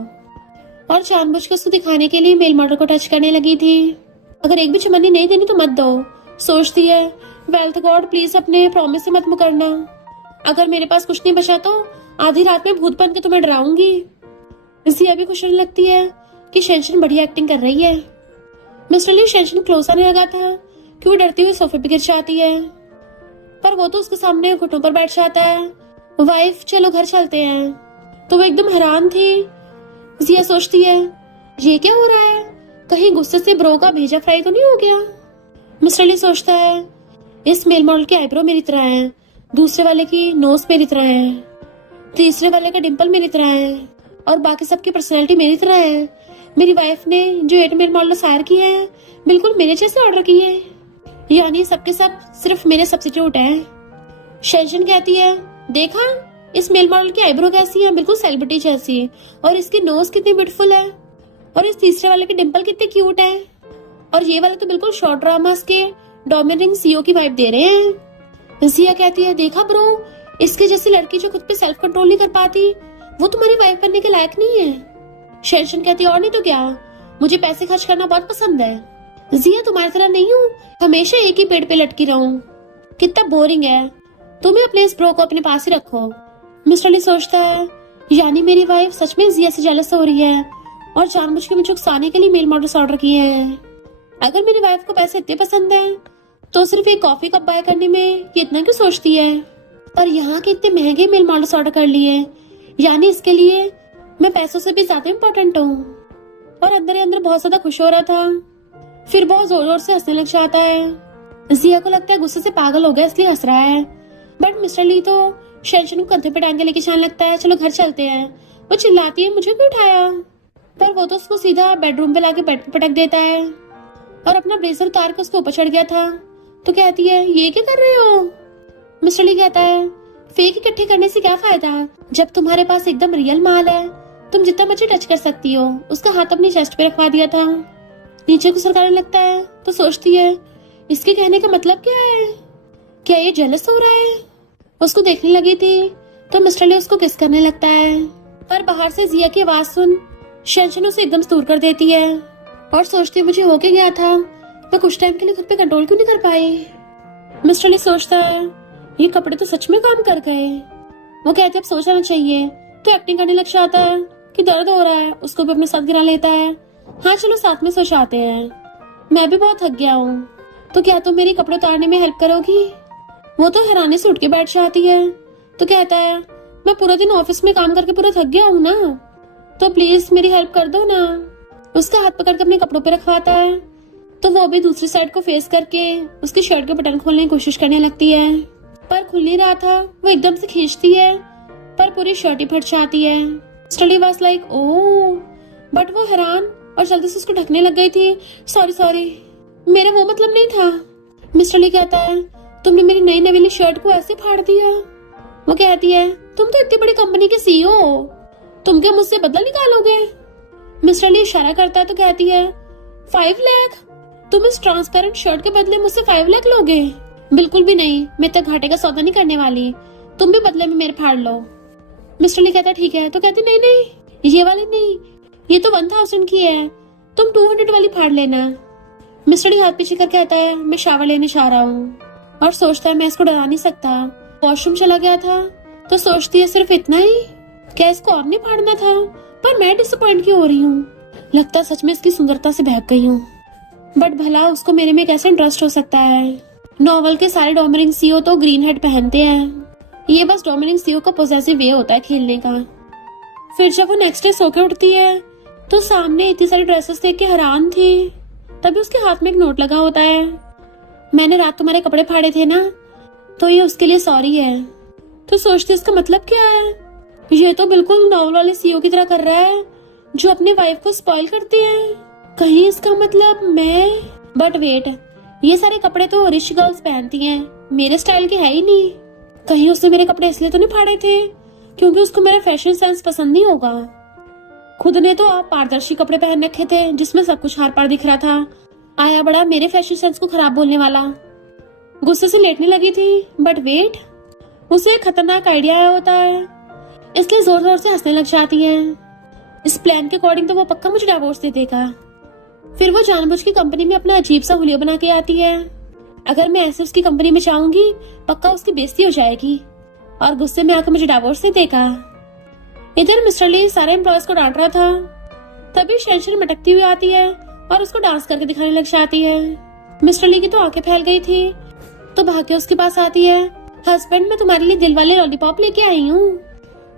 और जानबूझ के उसको दिखाने के लिए मेल मॉडल को टच करने लगी थी। अगर एक भी चुम्बनी नहीं देनी तो मत दो, सोचती है, वेल्थ गॉड प्लीज अपने प्रॉमिस से मत मुकरना, अगर मेरे पास कुछ नहीं बचा तो आधी रात में भूत बन के तुम्हें डराऊंगी। जिया भी खुश होने लगती है कि शेंशन बढ़िया एक्टिंग कर रही है। मिस्टर ली शेंशन क्लोज आने लगा था कि वो डरती हुई सोफे पे गिर जाती है, पर वो तो उसके सामने घुटनों पर बैठ जाता है। वाइफ चलो घर चलते हैं। तो वो एकदम हैरान थी। जिया सोचती है, ये क्या हो रहा है, कहीं गुस्से से ब्रो का भेजा फ्राई तो नहीं हो गया। मिस्टर ली सोचता है, इस मेल मॉडल की आईब्रो मेरी तरह है, दूसरे वाले की नोज मेरी तरह है, तीसरे वाले का डिम्पल मेरी तरह है, और बाकी सबकी पर्सनैलिटी मेरी तरह है। मेरी वाइफ ने जो 8 मेल मॉडल हायर किए हैं बिल्कुल मेरे जैसे ऑर्डर किए हैं, यानी सबके सब सिर्फ मेरे सब्स्टिट्यूट हैं। शेंशन कहती है, देखा इस मेल मॉडल की आईब्रो कैसी है, बिल्कुल सेलिब्रिटी जैसी, और इसकी नोज कितनी ब्यूटीफुल है, और इस तीसरे वाले के डिम्पल कितने क्यूट है, और ये वाले तो बिल्कुल शॉर्ट ड्रामास के डोमिनेटिंग सीईओ की वाइब दे रहे हैं। जिया कहती है, देखा ब्रो, इसके जैसी लड़की जो खुद पे सेल्फ कंट्रोल नहीं कर पाती वो तुम्हारी वाइफ बनने के लायक नहीं है। शेंशन कहती है, और नहीं तो क्या, मुझे पैसे खर्च करना बहुत पसंद है। जिया तुम्हारी तरह नहीं हूँ, हमेशा एक ही पेड़ पे लटकी रहूं, कितना बोरिंग है, तुम्हें अपने इस ब्रो को अपने पास ही रखो। मिस्टर ली सोचता है, यानी मेरी वाइफ सच में जिया से जेलस हो रही है और जानबूझ के मुझे उकसाने के लिए मेल मॉडल्स ऑर्डर किए हैं। अगर मेरी वाइफ को पैसे इतने पसंद है तो सिर्फ एक कॉफी कप बाय करने में ये इतना क्यों सोचती है, और यहाँ के इतने महंगे मेल मॉडल्स ऑर्डर कर लिए, यानी इसके लिए मैं पैसों से भी ज्यादा इम्पोर्टेंट हूँ। और अंदर ही अंदर बहुत ज्यादा खुश हो रहा था, फिर बहुत जोर जोर से हंसने लग जाता है। जिया को लगता है गुस्से से पागल हो गया इसलिए हंस रहा है, बट मिस्टर ली तो शेंशन को कंधे पे टांग के लेके जाने लगता है, चलो घर चलते हैं। वो चिल्लाती है, मुझे क्यों उठाया, पर वो तो उसको सीधा बेडरूम पे लाके बेड पे पटक देता है, और अपना ब्लेजर उतार के उसके ऊपर चढ़ गया था। तो कहती है, ये क्या कर रहे हो? मिस्टर ली कहता है, फेक इकट्ठे करने से क्या फायदा, जब तुम्हारे पास एकदम रियल माल है तुम जितना मर्जी टच कर सकती हो। उसका हाथ अपनी चेस्ट पे रखवा दिया था। नीचे को सरकाने लगता है तो सोचती है, इसके कहने का मतलब क्या है, क्या ये जेलस हो रहा है? उसको देखने लगी थी तो मिस्टर ली उसको किस करने लगता है, पर बाहर से जिया की आवाज सुन शेंशन उसे एकदम दूर कर देती है और सोचती है, मुझे हो के गया था, मैं कुछ टाइम के लिए खुद पे कंट्रोल क्यों नहीं कर पाई। मिस्टर ली सोचता है, ये कपड़े तो सच में काम कर गए। वो कहते अब सो जाना चाहिए, तो एक्टिंग करने लग जाता है कि दर्द हो रहा है, उसको भी अपने साथ गिरा लेता है। हाँ चलो साथ में सो जाते हैं, मैं भी बहुत थक गया हूँ, तो क्या तुम मेरी कपड़े उतारने में हेल्प करोगी? वो तो हैरानी से उठ के बैठ जाती है, तो कहता है, मैं पूरा दिन ऑफिस में काम करके पूरा थक गया हूँ ना, तो प्लीज मेरी हेल्प कर दो ना। उसका हाथ पकड़ के अपने कपड़ों पे रखवाता है, तो वो भी दूसरी साइड को फेस करके उसकी शर्ट के बटन खोलने की कोशिश करने लगती है, पर खुल नहीं रहा था। वो एकदम से खींचती है पर पूरी शर्ट ही फट जाती है। Study was like, oh, but वो हैरान और जल्दी से उसको ढकने लग गई थी। सॉरी, मेरा वो मतलब नहीं था। मिस्टर ली कहता है, तुमने मेरी नई नवीली शर्ट को ऐसे फाड़ दिया। वो कहती है, तुम तो इतनी बड़ी कंपनी के सीईओ हो, तुम क्या मुझसे बदला निकालोगे? मिस्टर ली इशारा करता है तो कहती है, 5 लाख? तुम इस ट्रांसपेरेंट शर्ट के बदले मुझसे 5 लाख लोगे? बिल्कुल भी नहीं, मैं तक घाटे का सौदा नहीं करने वाली, तुम भी बदले में मेरे फाड़ लो। मिस्टर ली कहता है, ठीक है। तो कहती, नहीं, ये वाली नहीं, ये तो 1000 की है, तुम 200 वाली फाड़ लेना। मिस्टर ली हाथ पीछे कर कहता है, मैं शावर लेने जा रहा हूँ, और सोचता है मैं इसको डरा नहीं सकता। वॉशरूम चला गया था तो सोचती है, सिर्फ इतना ही, क्या इसको और नहीं फाड़ना था? पर मैं डिसअपॉइंट क्यों हो रही हूँ? लगता सच में इसकी सुंदरता से बहक गई हूँ। बट भला उसको मेरे में कैसे इंटरेस्ट हो सकता है? नॉवल के सारे डोमिनिक सीईओ तो ग्रीन हेड पहनते हैं, ये बस डोमिनिक सीईओ का पोजेसिव वे होता है खेलने का। फिर जब वो नेक्स्ट डे सो के उठती है तो सामने इतनी सारी ड्रेसेस देख के हैरान थी। तभी उसके हाथ में एक नोट लगा होता है, मैंने रात तुम्हारे कपड़े फाड़े थे ना, तो ये उसके लिए सॉरी है। तो सोचती इसका मतलब क्या है? ये तो बिल्कुल नॉवल वाले सीईओ की तरह कर रहा है जो अपनी वाइफ को स्पॉइल करते हैं। कहीं इसका मतलब मैं, बट वेट, ये सारे कपड़े तो रिच गर्ल्स पहनती हैं, मेरे स्टाइल के है ही नहीं। कहीं उसने मेरे कपड़े इसलिए तो नहीं फाड़े थे क्योंकि उसको मेरा फैशन सेंस पसंद नहीं होगा। खुद ने तो आप पारदर्शी कपड़े पहन रखे थे जिसमें सब कुछ हार पार दिख रहा था, आया बड़ा मेरे फैशन सेंस को खराब बोलने वाला। गुस्से से लेटने लगी थी, बट वेट, उसे एक खतरनाक आइडिया आया होता है, इसलिए जोर जोर से हंसने लग जाती है। इस प्लान के अकॉर्डिंग तो वो पक्का मुझे डिवोर्स दे देगा। फिर वो जानबूझ के कंपनी में अपना अजीब सा हुलिया बना के आती है। अगर मैं ऐसे उसकी कंपनी में जाऊंगी पक्का उसकी बेइज्जती हो जाएगी और गुस्से में आकर मुझे डिवोर्स दे देगा। इधर मिस्टर ली सारे एम्प्लॉयज को डांट रहा था, तभी शेंशन मटकती हुई आती है और उसको डांस करके दिखाने लग जाती है। मिस्टर ली की तो आंखें फैल गई थी, तो भाग के उसके पास आती है, हस्बैंड मैं तुम्हारे लिए दिल वाले लॉलीपॉप लेके आई हूँ।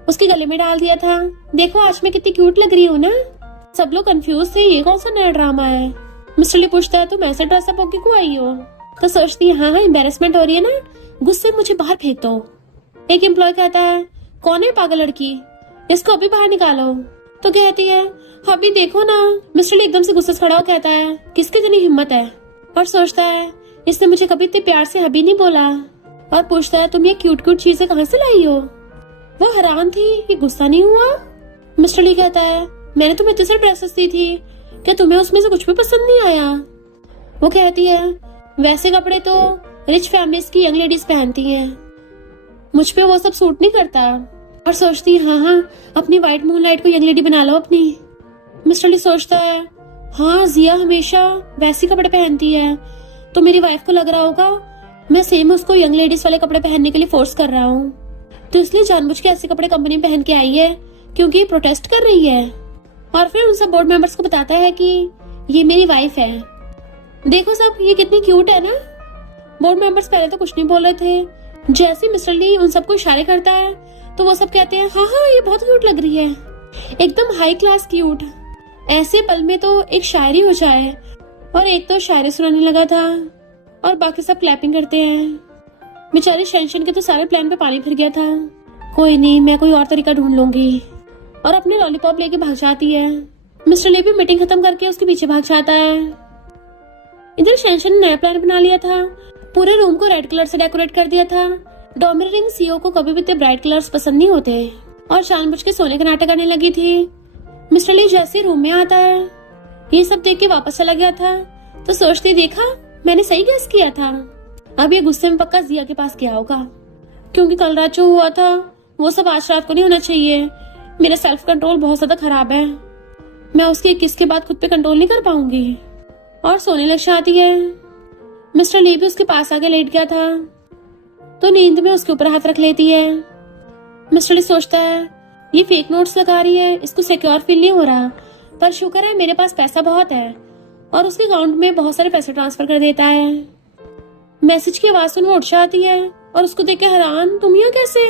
उसके गले में डाल दिया था, देखो आज मैं कितनी क्यूट लग रही हूँ ना। सब लोग कंफ्यूज थे, ये कौन सा नया ड्रामा है। मिस्टर ली पूछता है, तुम ऐसे ड्रेस अप होके क्यों आई हो? तो सोचती है, हाँ एम्बेरसमेंट हो रही है ना, गुस्से मुझे बाहर फेंक दो। एक एम्प्लॉय कहता है, कौन है पागल लड़की, इसको अभी बाहर निकालो। तो कहती है, अभी देखो ना। मिस्टर ली एकदम से गुस्से से खड़ा हो कहता है, किसकी इतनी हिम्मत है? और सोचता है, इसने मुझे कभी इतने प्यार से हबी नहीं बोला। और पूछता है, तुम ये क्यूट क्यूट चीजें कहाँ से लाई हो? वो हैरान थी, ये गुस्सा नहीं हुआ। मिस्टर ली कहता है, मैंने तुम्हें इतने सारे ड्रेसेस दी थी, क्या तुम्हें उसमें से कुछ भी पसंद नहीं आया? वो कहती है, वैसे कपड़े तो रिच फैमिलीज की यंग लेडीज पहनती हैं, मुझ पे वो सब सूट नहीं करता। और सोचती है, हाँ अपनी व्हाइट मूनलाइट को यंग लेडी बना लो अपनी। मिस्टर ली सोचता है, हाँ जिया हमेशा वैसी कपड़े पहनती है, तो मेरी वाइफ को लग रहा होगा मैं सेम उसको यंग लेडीज वाले कपड़े पहनने के लिए फोर्स कर रहा हूँ, तो इसलिए जानबूझ के ऐसे कपड़े कंपनी पहन के आई है क्योंकि ये प्रोटेस्ट कर रही है। और फिर उन सब बोर्ड मेंबर्स को बताता है कि ये मेरी वाइफ है, देखो सब ये कितनी क्यूट है ना। बोर्ड मेंबर्स पहले तो कुछ नहीं बोल रहे थे, जैसे मिस्टर ली उन सबको इशारे करता है तो वो सब कहते हैं, हाँ हाँ ये बहुत क्यूट लग रही है, एकदम हाई क्लास क्यूट। ऐसे पल में तो एक शायरी हो जाए। और एक तो शायरी सुनाने लगा था और बाकी सब क्लैपिंग करते हैं। बेचारे शेंशन के तो सारे प्लान पे पानी फिर गया था। कोई नहीं, मैं कोई और तरीका ढूंढ लूंगी, और अपने लॉलीपॉप लेके भाग जाती है। मिस्टर ली भी मीटिंग खत्म करके उसके पीछे भाग जाता है। इधर शेंशन ने नया प्लान बना लिया था, पूरे रूम को रेड कलर से डेकोरेट कर दिया था। डोमिनिक सीईओ को कभी भी इतने ब्राइट कलर्स पसंद नहीं होते, और जानबूझ के सोने का नाटक करने लगी थी। मिस्टर ली जैसे रूम में आता है, ये सब देख के वापस चला गया था, तो सोचती, देखा मैंने सही गेस किया था। अब ये गुस्से में पक्का जिया के पास गया होगा, क्योंकि कल रात जो हुआ था वो सब आज रात को नहीं होना चाहिए। मेरा सेल्फ कंट्रोल बहुत ज्यादा खराब है, मैं उसके किस के बाद खुद पे कंट्रोल नहीं कर पाऊंगी। और सोने लग जाती है। मिस्टर ली भी उसके पास आके लेट गया था, तो नींद में उसके ऊपर हाथ रख लेती है। मिस्टर ली सोचता है, ये फेक नोट्स लगा रही है, इसको सिक्योर फील नहीं हो रहा, पर शुक्र है मेरे पास पैसा बहुत है। और उसके अकाउंट में बहुत सारे पैसे ट्रांसफर कर देता है। मैसेज की आवाज सुन वो उठ जाती है और उसको देख के हैरान, तुम यहाँ कैसे?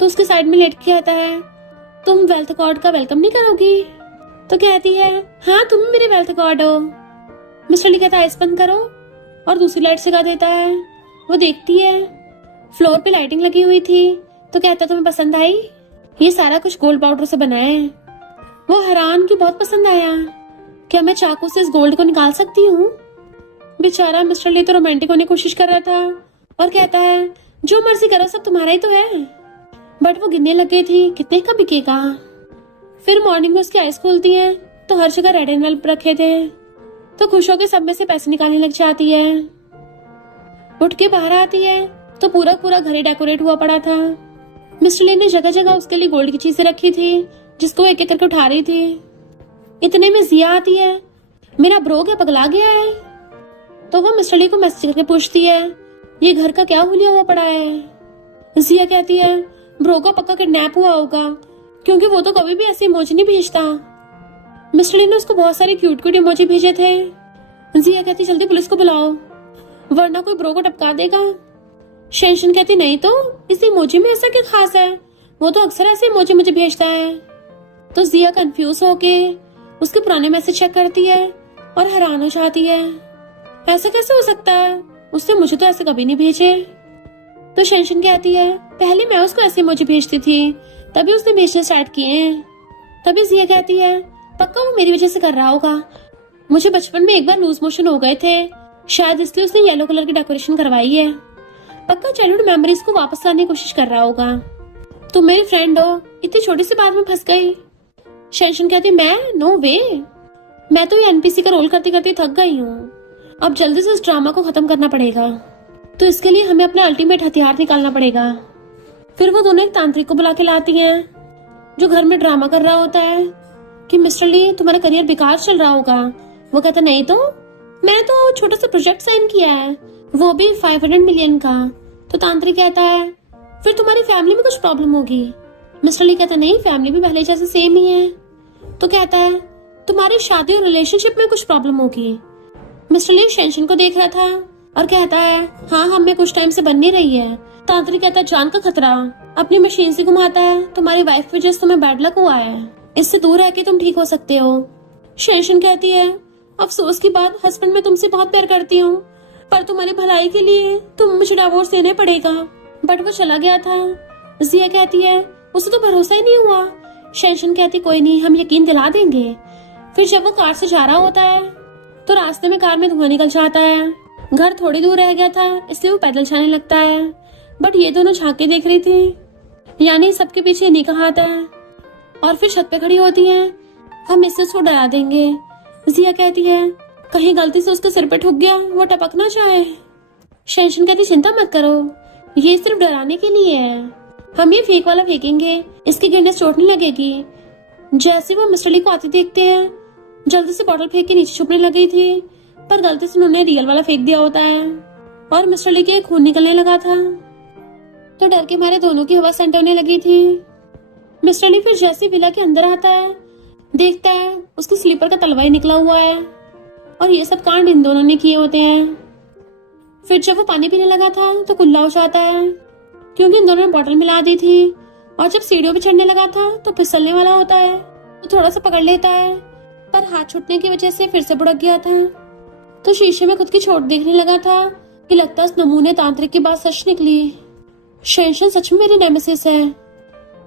तो उसके साइड में लेट के आता है, तुम वेल्थ गॉड का वेलकम नहीं करोगी? तो कहती है, हाँ तुम मेरे वेल्थ गॉड हो। मिस्टर ली कहता है, आइस बंद करो, और दूसरी लाइट सिखा देता है। वो देखती है, फ्लोर पे लाइटिंग लगी हुई थी, तो कहता तुम्हें पसंद आई? ये सारा कुछ गोल्ड पाउडर से बना है। वो हैरान कि बहुत पसंद आया। क्या मैं चाकू से इस गोल्ड को निकाल सकती हूँ? बेचारा मिस्टर ली तो रोमांटिक होने की कोशिश कर रहा था और कहता है जो मर्जी करो, सब तुम्हारा ही तो है। बट वो गिनने लग गई थी कितने का बिकेगा। फिर मॉर्निंग में उसकी आइज खुलती है तो हर जगह रेड एनवेलप रखे थे, तो खुश होकर सब में से पैसे निकालने लग जाती है। उठ के बाहर आती है तो पूरा पूरा घर ही डेकोरेट हुआ पड़ा था। मिस्टर ली ने जगह जगह उसके लिए गोल्ड की चीजें रखी थी जिसको एक एक करके उठा रही थी। इतने में जिया आती है, मेरा ब्रो क्या पगला गया है? तो वो मिस्टर ली को मैसेज करके पूछती है ये घर का क्या हुलिया हुआ पड़ा है। जिया कहती है ब्रो का पक्का किडनैप हुआ होगा, क्योंकि वो तो कभी भी ऐसे इमोजी नहीं भेजता। मिस्टर ली ने उसको बहुत सारे क्यूट क्यूट इमोजी भेजे थे। जिया कहती जल्दी पुलिस को बुलाओ वरना कोई ब्रो को टपका देगा। शेंशन कहती नहीं तो इस इमोजी में ऐसा क्या खास है, वो तो अक्सर ऐसे इमोजी मुझे भेजता है। तो जिया कंफ्यूज होके उसके पुराने मैसेज चेक करती है और हैरान हो जाती है, ऐसा कैसे हो सकता है, उसने मुझे तो ऐसे कभी नहीं भेजे। तो शेंशन कहती है पहले मैं उसको ऐसे इमोजी भेजती थी, तभी उसने भेजने स्टार्ट किए। तभी जिया कहती है पक्का वो मेरी वजह से कर रहा होगा, मुझे बचपन में एक बार लूज मोशन हो गए थे, शायद इसलिए उसने येलो कलर की डेकोरेशन करवाई है। पक्का चाइल्डहुड मेमोरीज को वापस लाने की कोशिश कर रहा होगा। तुम मेरी फ्रेंड हो, इतनी छोटी सी बात में फंस गई। शेंशन कहती मैं नो वे, मैं तो ये एनपीसी का रोल करते करते थक गई हूँ, अब जल्दी से इस ड्रामा को खत्म करना पड़ेगा, तो इसके लिए हमें अपना अल्टीमेट हथियार निकालना पड़ेगा। फिर वो दोनों एक तांत्रिक को बुला के लाती हैं जो घर में ड्रामा कर रहा होता है कि मिस्टर ली तुम्हारा करियर बेकार चल रहा होगा। वो कहता नहीं तो मैंने तो छोटा सा प्रोजेक्ट साइन किया है, वो भी 500 मिलियन का। तो तांत्रिक कहता है फिर तुम्हारी फैमिली में कुछ प्रॉब्लम होगी। मिस्टर ली कहता नहीं फैमिली भी पहले जैसे सेम ही है। तो कहता है तुम्हारी शादी और रिलेशनशिप में कुछ प्रॉब्लम होगी। मिस्टर ली शेंशन को देख रहा था और कहता है हाँ हमें कुछ टाइम से बन नहीं रही है। तांत्रिक कहता है जान का खतरा, अपनी मशीन से घुमाता है, तुम्हारी वाइफ वजह से तुम्हें बैड लक हुआ है, इससे दूर रह के तुम ठीक हो सकते हो। शेंशन कहती है अफसोस की बात, हस्बैंड मैं तुमसे बहुत प्यार करती हूँ, पर तुम्हारी भलाई के लिए तुम मुझे डिवोर्स देने पड़ेगा। बट वो चला गया था। जिया कहती है उसे तो भरोसा ही नहीं हुआ। शेंशन कहती कोई नहीं, हम यकीन दिला देंगे। फिर जब वो कार से जा रहा होता है तो रास्ते में कार में धुआं निकल जाता है। घर थोड़ी दूर रह गया था इसलिए वो पैदल जाने लगता है, बट ये दोनों झांके देख रही थी, यानी सबके पीछे इन्हीं का हाथ है। और फिर छत पे खड़ी होती है, हम इससे उसको डरा देंगे। जिया कहती है कहीं गलती से उसके सिर पे ठुक गया, वो टपक ना जाए। शेंशन कहती चिंता मत करो, ये सिर्फ डराने के लिए है, हम ये फेक वाला फेंकेंगे, इसके गिरने से चोट नहीं लगेगी। जैसे वो मिस्टर ली को आते देखते हैं, जल्दी से बॉटल फेंक के नीचे छुपने लगी थी, पर गलती से उन्होंने रियल वाला फेंक दिया होता है और मिस्टर ली के खून निकलने लगा था, तो डर के मारे दोनों की हवा सेंट होने लगी थी। मिस्टर ली फिर जैसे विला के अंदर आता है, देखता है उसके स्लीपर का तलवा ही निकला हुआ है और ये सब कांड इन दोनों ने किए होते हैं। फिर जब वो पानी पीने लगा था तो कुल्ला हो जाता है, क्योंकि इन दोनों ने बॉटल मिला दी थी। और जब सीढ़ियों पे चढ़ने लगा था तो फिसलने वाला होता है, तो थोड़ा सा पकड़ लेता है, पर हाथ छूटने की वजह से फिर से बुड़क गया था। तो शीशे में खुद की चोट देखने लगा था कि लगता है उस नमूने तांत्रिक की बात सच निकली। शेंशन सच में मेरी नेमेसिस है।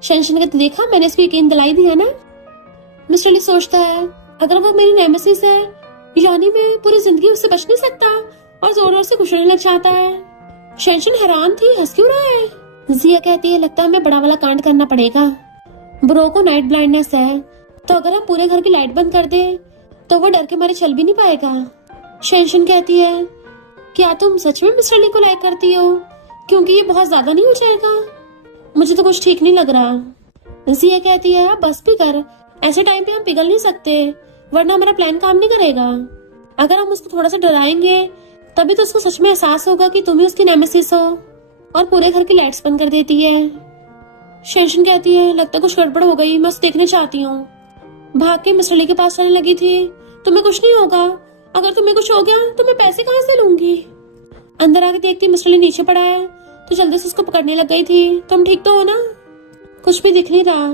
शेंशन ने देखा मैंने इसको यकीन दिलाई दिया ना। मिस्टर ली सोचता है अगर वो मेरी नेमेसिस है यानी मैं पूरी जिंदगी उससे बच नहीं सकता, और जोर जोर से कुचलने लग जाता है। शेंशन हैरान थी, हंस क्यों रहा है। जिया कहती है लगता है हमें बड़ा वाला कांड करना पड़ेगा, ब्रो को नाइट ब्लाइंडनेस है, तो अगर हम पूरे घर की लाइट बंद कर दे तो वो डर के मारे चल भी नहीं पाएगा। शेंशन कहती है क्या तुम सच में मिस्टर ली को लाइक करती हो, क्योंकि ये बहुत ज्यादा नहीं हो जाएगा, मुझे तो कुछ ठीक नहीं लग रहा। जिया कहती है बस भी कर, ऐसे टाइम पे हम पिघल नहीं सकते, वरना हमारा प्लान काम नहीं करेगा। अगर हम उसको थोड़ा सा डराएंगे तभी तो उसको सच में एहसास होगा कि तुम ही उसकी नेमेसिस हो, और पूरे घर की लाइट्स बंद कर देती है। शेंशन कहती है लगता कुछ गड़बड़ हो गई, मैं उसे देखने चाहती हूँ। भाग के मिस्टर ली के पास चलने लगी थी, तुम्हें कुछ नहीं होगा, अगर तुम्हें कुछ हो गया तो मैं पैसे कहाँ से लूंगी। अंदर आके देखती मिस्टर ली नीचे पड़ा है तो जल्दी से उसको पकड़ने लग गई थी, तुम ठीक तो हो ना। कुछ भी दिख नहीं रहा।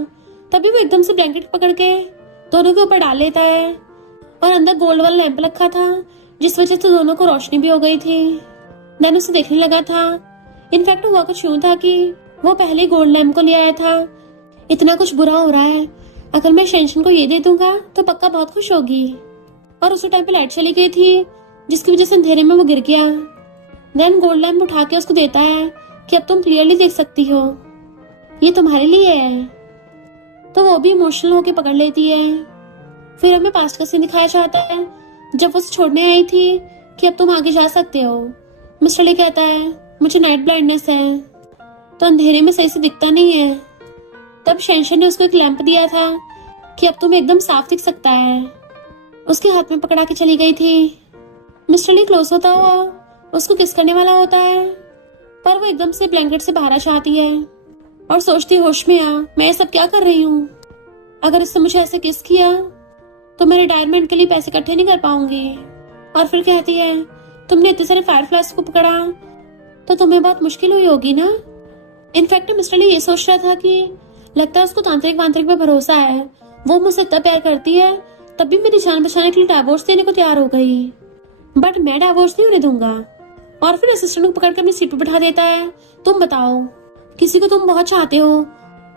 तभी वो एकदम से ब्लैंकेट पकड़ के दोनों के ऊपर डाल लेता है, और अंदर गोल्ड वाला लैंप रखा था जिस वजह से दोनों को रोशनी भी हो गई थी। देन उसे देखने लगा था। इनफैक्ट हुआ कुछ यूं था कि वो पहले गोल्ड लैंप को ले आया था। इतना कुछ बुरा हो रहा है, अगर मैं शेंशन को ये दे दूंगा तो पक्का बहुत खुश होगी। और उसी टाइम पे लाइट चली गई थी, जिसकी वजह से अंधेरे में वो गिर गया। देन गोल्ड लैम्प उठा के उसको देता है कि अब तुम क्लियरली देख सकती हो, ये तुम्हारे लिए है। तो वो भी इमोशनल होके पकड़ लेती है। फिर हमें पास्ट का सीन दिखाया जाता है, जब वो उसे छोड़ने आई थी कि अब तुम आगे जा सकते हो। मिस्टर ली कहता है मुझे नाइट ब्लाइंडनेस है, तो अंधेरे में सही से दिखता नहीं है। तब शेंशन ने उसको एक लैंप दिया था कि अब तुम्हें एकदम साफ दिख सकता है। उसके हाथ में पकड़ा के चली गई थी। मिस्टर ली क्लोज होता हुआ उसको किस करने वाला होता है, पर वो एकदम से ब्लैंकेट से बाहर आ जाती है और सोचती होश में आ मैं ये सब क्या कर रही हूँ। अगर इसने मुझे ऐसे किस किया तो मैं रिटायरमेंट के लिए पैसे इकट्ठे नहीं कर पाऊंगी। और फिर कहती है तुमने इतने सारे फायरफ्लाइज को पकड़ा तो तुम्हें बहुत मुश्किल हुई होगी ना। इनफैक्ट मिस्टर ली ये सोच रहा था कि लगता है उसको तांत्रिक वांत्रिक पे भरोसा है, वो मुझसे इतना प्यार करती है तब भी मेरी जान बचाने के लिए डाइवोर्स देने को तैयार हो गई, बट मैं डाइवोर्स नहीं होने दूंगा। और फिर असिस्टेंट को पकड़कर अपनी सीट पर बैठा देता है। तुम बताओ, किसी को तुम बहुत चाहते हो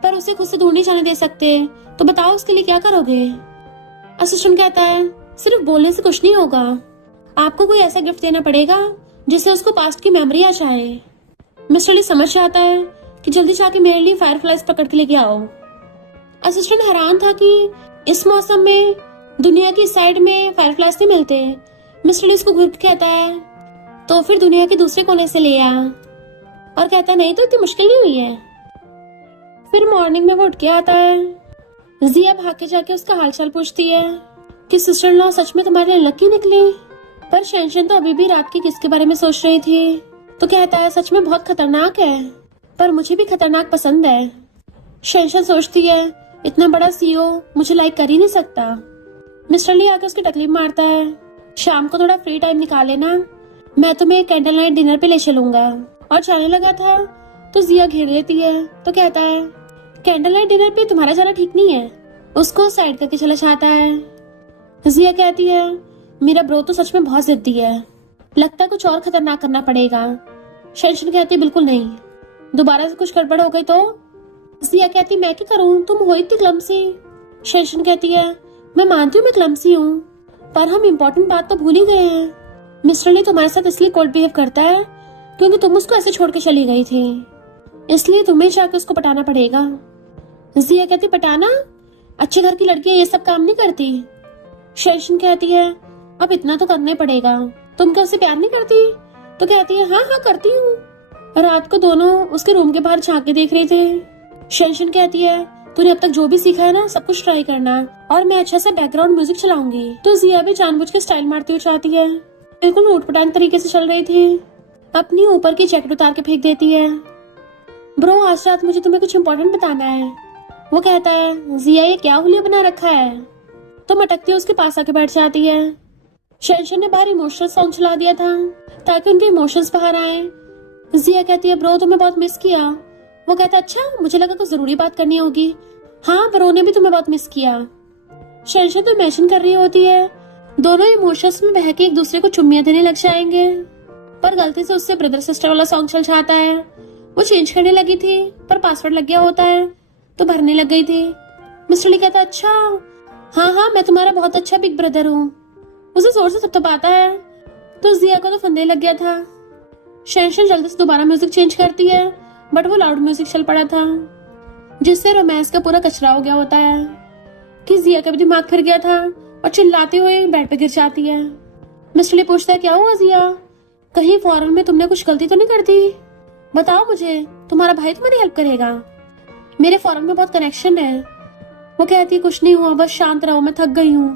पर उसे खुद से दूर नहीं जाने दे सकते, तो बताओ उसके लिए क्या करोगे। असिस्टेंट कहता है सिर्फ बोलने से कुछ नहीं होगा, आपको कोई ऐसा गिफ्ट देना पड़ेगा जिससे उसको पास्ट की मेमोरी आ जाए। मिस्टर ली समझ जाता है कि जल्दी जाके मेरे लिए फायरफ्लाइज पकड़ के लेके आओ। असिस्टेंट हैरान था कि इस मौसम में दुनिया की साइड में फायरफ्लाइज नहीं मिलते। मिस्टर ली उसको घूर के कहता है तो फिर दुनिया के दूसरे कोने से ले आ, और कहता है नहीं तो इतनी मुश्किल नहीं हुई है। फिर मॉर्निंग में वो उठ के आता है। जिया भाग के जाके उसका हालचाल पूछती है कि सिस्टर इन लॉ सच में तुम्हारे लिए लकी निकली। पर शेंशन तो अभी भी रात की किसके बारे में सोच रही थी, तो कहता है सच में बहुत खतरनाक है, पर मुझे भी खतरनाक पसंद है। शेंशन सोचती है इतना बड़ा सीईओ मुझे लाइक कर ही नहीं सकता। मिस्टर ली आकर उसकी तकलीफ मारता है, शाम को थोड़ा फ्री टाइम निकाले ना, मैं तुम्हें कैंडल नाइट डिनर पे ले चलूंगा। और जाने लगा था तो जिया घेर लेती है, तो कहता है कैंडल नाइट डिनर पे तुम्हारा जाना ठीक नहीं है, उसको साइड करके चला जाता है। जिया कहती है मेरा ब्रो तो सच में बहुत जिद्दी है, लगता है कुछ और खतरनाक करना पड़ेगा। शेंशन कहती है बिल्कुल नहीं, दोबारा से कुछ गड़बड़ हो गई तो। जिया कहती मैं क्या करूं, तुम हो इतनी क्लमसी। शेंशन कहती है मैं मानती हूँ मैं क्लमसी हूँ, पर हम इम्पोर्टेंट बात तो भूल ही गए हैं। मिस्टर ली तुम्हारे साथ इसलिए कोल्ड बिहेव करता है क्योंकि तुम उसको ऐसे छोड़ के चली गई थी, इसलिए तुम्हें जाके उसको पटाना पड़ेगा। जिया कहती पटाना, अच्छे घर की लड़कियां ये सब काम नहीं करती। शेंशन कहती है अब इतना तो करना ही पड़ेगा, तुम क्या उससे प्यार नहीं करती, तो कहती है हाँ हाँ करती हूँ। रात को दोनों उसके रूम के बाहर झांक के देख रहे थे। शेंशन कहती है तूने अब तक जो भी सीखा है ना सब कुछ ट्राई करना, और मैं अच्छा सा बैकग्राउंड म्यूजिक चलाऊंगी। तो जिया भी जानबूझ के स्टाइल मारती हुई चाहती है, बिल्कुल ऊटपटांग तरीके से चल रही थी। अपनी ऊपर की जैकेट उतार के फेंक देती है। ब्रो आज रात मुझे तुम्हें कुछ इम्पोर्टेंट बताना है। वो कहता है जिया ये क्या हुलिया बना रखा है, तो मटकती उसके पास आके बैठ जाती है। शेंशन ने बाहर इमोशनल सॉन्ग चला दिया था ताकि उनके इमोशंस बाहर आए। जिया कहती है ब्रो तुम्हें बहुत मिस किया। वो कहता है अच्छा, मुझे लगा कुछ जरूरी बात करनी होगी। हाँ ब्रो ने भी तुम्हें बहुत मिस किया। शेंशन तो इमेजिन कर रही होती है दोनों इमोशंस में बह के एक दूसरे को चुम्मियां देने लग जाएंगे, पर गलती से उससे ब्रदर सिस्टर वाला सॉन्ग चल जाता है। वो चेंज करने लगी थी पर पासवर्ड लग गया होता है तो भरने लग गई थी। मिस्टर ली कहता अच्छा हाँ हाँ मैं तुम्हारा बहुत अच्छा बिग ब्रदर हूँ। उसे जोर से थपथपाता है तो जिया को तो फंदे लग गया था। शेंशन जल्दी से दोबारा म्यूजिक चेंज करती है, बट वो लाउड म्यूजिक चल पड़ा था जिससे रोमांस का पूरा कचरा हो गया होता है कि जिया का भी दिमाग फिर गया था और चिल्लाते हुए बेड पे गिर जाती है। मिस्टर ली पूछता है क्या हुआ जिया, कहीं फॉरेन में तुमने कुछ गलती तो नहीं कर दी, बताओ मुझे, तुम्हारा भाई तुम्हारी हेल्प करेगा, मेरे फॉरेन में बहुत कनेक्शन है। वो कहती है कुछ नहीं हुआ, बस शांत रहो, मैं थक गई हूँ,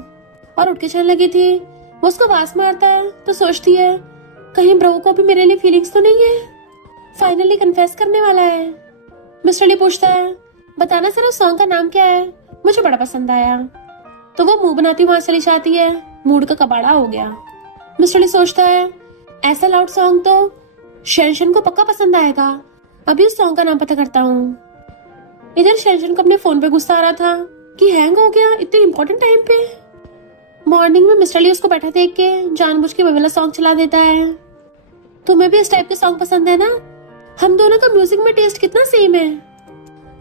और उठ के चलने लगी थी। वो उसको आवाज मारता है तो सोचती है कहीं ब्रो को भी मेरे लिए फीलिंग्स तो नहीं है, फाइनली कन्फेस करने वाला है। मिस्टर ली पूछता है बताना सर उस सॉन्ग का नाम क्या है, मुझे बड़ा पसंद आया। तो वो मुंह बनाती वहां चली जाती है, मूड का कबाड़ा हो गया। मिस्टर ली सोचता है ऐसा लाउड सॉन्ग तो शेंशन को पक्का पसंद आएगा, अभी उस सॉन्ग का नाम पता करता हूँ। इधर शेंशन को अपने फोन पे गुस्सा आ रहा था कि हैंग हो गया इतने इम्पोर्टेंट टाइम पे। मॉर्निंग में मिस्टर ली उसको बैठा देख के जानबूझ के वो वाला सॉन्ग चला देता है। तुम्हें भी इस टाइप के सॉन्ग पसंद है ना, हम दोनों का म्यूजिक में टेस्ट कितना सेम है।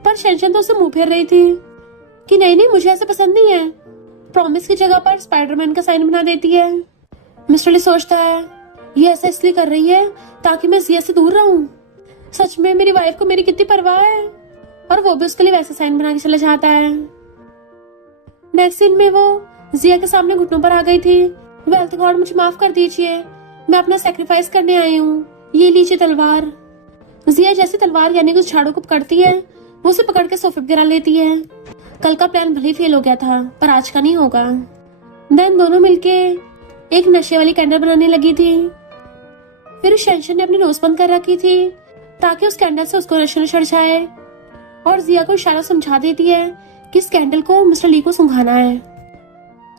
पर शेंशन तो उसे मुंह फेर रही थी कि नहीं नहीं मुझे ऐसे पसंद नहीं है, प्रॉमिस की जगह पर स्पाइडरमैन का साइन बना देती है। मिस्टर ली सोचता है ये ऐसा इसलिए कर रही है ताकि मैं जिया से दूर रहूं। सच में मेरी वाइफ को मेरी कितनी परवाह है। और वो भी उसके लिए वैसा साइन बना के चला जाता है। नेक्स्ट सीन में वो जिया के सामने घुटनों पर आ गई थी। वेल्थ गॉड मुझे माफ कर दीजिए, मैं अपना सेक्रीफाइस करने आई हूँ, ये लीजिए तलवार। जिया जैसे तलवार यानी कि उस झाड़ू को पकड़ती है वो उसे पकड़ के सोफे पर गिरा लेती है। कल का प्लान भले ही फेल हो गया था पर आज का नहीं होगा। देन दोनों मिलके एक नशे वाली कैंडल बनाने लगी थी। फिर शेंशन ने अपनी नोज बंद कर रखी थी ताकि उस कैंडल से उसको नशा न चढ़ जाए। और जिया को इशारा समझा देती है कि इस कैंडल को मिस्टर ली को सुंघाना है।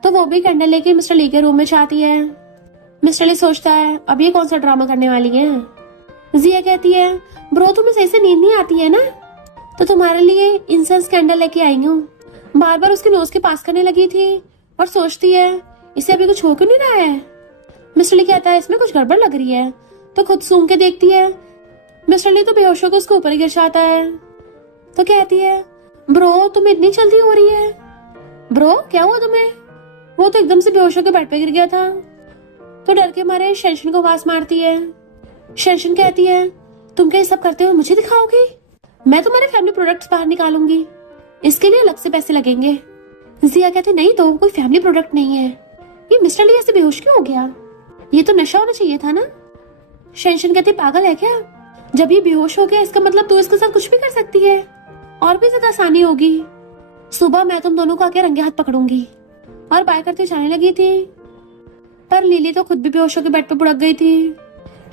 तो वो भी कैंडल लेके मिस्टर ली के रूम में जाती है। मिस्टर ली सोचता है अब ये कौन सा ड्रामा करने वाली है। जिया कहती है ब्रो तुम्हें सही से नींद नहीं आती है ना, तो तुम्हारे लिए इंसेंस कैंडल लेके आई हूँ। बार बार उसके नोज के पास करने लगी थी और सोचती है इसे अभी कुछ हो क्यों नहीं रहा है। मिस्टर ली कहता है इसमें कुछ गड़बड़ लग रही है, तो खुद सूंघ के देखती है। मिस्टर ली तो बेहोश होकर उसके ऊपर गिर जाता है। तो कहती है ब्रो तुम्हें इतनी जल्दी हो रही है, ब्रो क्या हुआ तुम्हें। वो तो एकदम से बेहोश होकर बेड पे गिर गया था। तो डर के मारे शेंशन को आवाज मारती है। शेंशन कहती है तुम क्या ये सब करते हो मुझे दिखाओगी, मैं तुम्हारे फैमिली प्रोडक्ट्स बाहर निकालूंगी, इसके लिए अलग से पैसे लगेंगे। जिया कहती नहीं तो कोई फैमिली प्रोडक्ट नहीं है, ये मिस्टर ली ऐसे बेहोश क्यों हो गया, ये तो नशा होना चाहिए था ना। शेंशन कहती पागल है क्या, जब ये बेहोश हो गया इसका मतलब तू इसके साथ कुछ भी कर सकती है और भी ज्यादा आसानी होगी। सुबह मैं तुम दोनों को आके रंगे हाथ पकड़ूंगी। और बाय करते जाने लगी थी पर लिली तो खुद भी बेहोश होकर बेड पे बुड़क गई थी।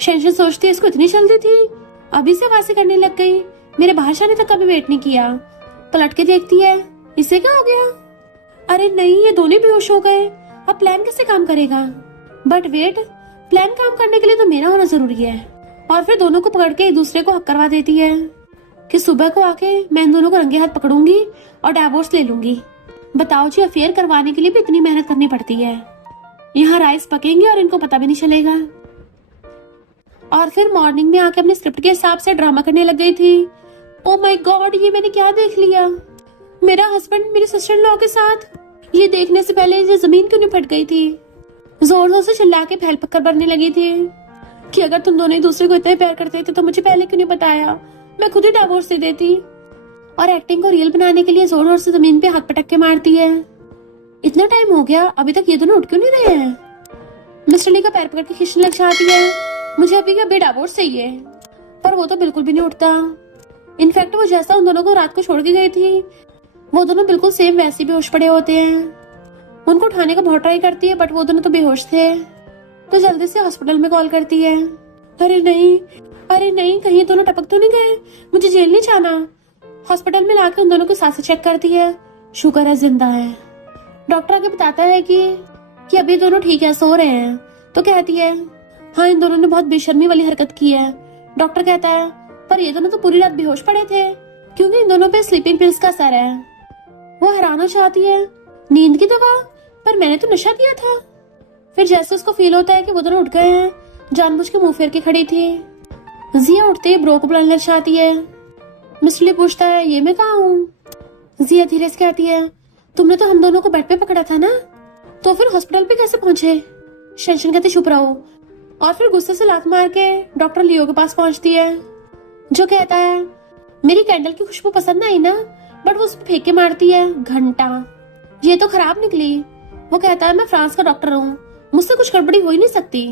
शेंशन सोचती है इसको इतनी जल्दी थी, अभी से वासी करने लग गई, मेरे बाहर जाने तक कभी वेट नहीं किया। पलट के देखती है इसे क्या हो गया, अरे नहीं ये दोनों बेहोश हो गए, अब प्लान कैसे काम करेगा। बट वेट, प्लान काम करने के लिए तो मेरा होना जरूरी है। और फिर दोनों को पकड़ के एक दूसरे को हक करवा देती है कि सुबह को आके मैं इन दोनों को रंगे हाथ पकड़ूंगी और डाइवोर्स ले लूंगी। बताओ जी अफेयर करवाने के लिए भी इतनी मेहनत करनी पड़ती है, यहाँ राइस पकेंगे और इनको पता भी नहीं चलेगा। और फिर मॉर्निंग में आके अपने स्क्रिप्ट के हिसाब से ड्रामा करने लग गई थी। ओ माय गॉड ये मैंने क्या देख लिया, मेरा हस्बैंड मेरी सिस्टर इन लॉ के साथ। ये देखने से पहले ये जमीन क्यों नहीं फट गई थी। जोर जोर से चिल्ला के फैल पक्कर बनने लगी थी कि अगर तुम दोनों एक दूसरे को इतना प्यार करते थे तो मुझे पहले क्यों नहीं बताया, मैं खुद ही डाइवोर्स दे देती। और एक्टिंग को रियल बनाने के लिए जोर जोर से जमीन पे हाथ पटक के मारती है। इतना टाइम हो गया अभी तक ये दोनों उठ क्यों नहीं रहे हैं। मिस्टर ली का पैर पकड़ के खींचने लग जाती है, मुझे अभी अभी डाइवोर्स चाहिए। पर वो तो बिल्कुल भी नहीं उठता। इनफैक्ट वो जैसा उन दोनों को रात को छोड़ के गई थी वो दोनों बिल्कुल सेम वैसे बेहोश पड़े होते हैं। उनको उठाने का बहुत ट्राई करती है बट वो दोनों तो बेहोश थे। तो जल्दी से हॉस्पिटल में कॉल करती है। अरे नहीं कहीं दोनों टपक तो नहीं गए, मुझे जेल नहीं जाना। हॉस्पिटल में लाके उन दोनों को सांसें चेक करती है, शुक्र है जिंदा है। डॉक्टर आके बताता है कि अभी दोनों ठीक है, सो रहे हैं। तो कहती है हाँ इन दोनों ने बहुत बेशर्मी वाली हरकत की है। डॉक्टर कहता है पर ये दोनों तो पूरी रात बेहोश पड़े थे क्योंकि इन दोनों पे स्लीपिंग पिल्स का असर है। वो हैरान हो जाती है, नींद की दवा, पर मैंने तो नशा किया था। फिर जैसे उसको फील होता है कि वो दोनों उठ गए हैं, जानबूझ के मुंह फेर के खड़ी थी। जिया उठते ही ब्रो को बुलाने लग जाती है। मिस्टर ली पूछता है ये मैं कहाँ हूँ। जिया धीरे से कहती है तुमने तो हम दोनों को बेड पे पकड़ा था ना, तो फिर हॉस्पिटल पे कैसे पहुंचे। शेंशन कहते चुप रहो। और फिर गुस्से से लात मार के डॉक्टर लियो के पास पहुंचती है जो कहता है मेरी कैंडल की खुशबू पसंद आई ना, बट वो उस पर फेंक के मारती है घंटा, ये तो खराब निकली। वो कहता है मैं फ्रांस का डॉक्टर हूँ, मुझसे कुछ गड़बड़ी हो ही नहीं सकती।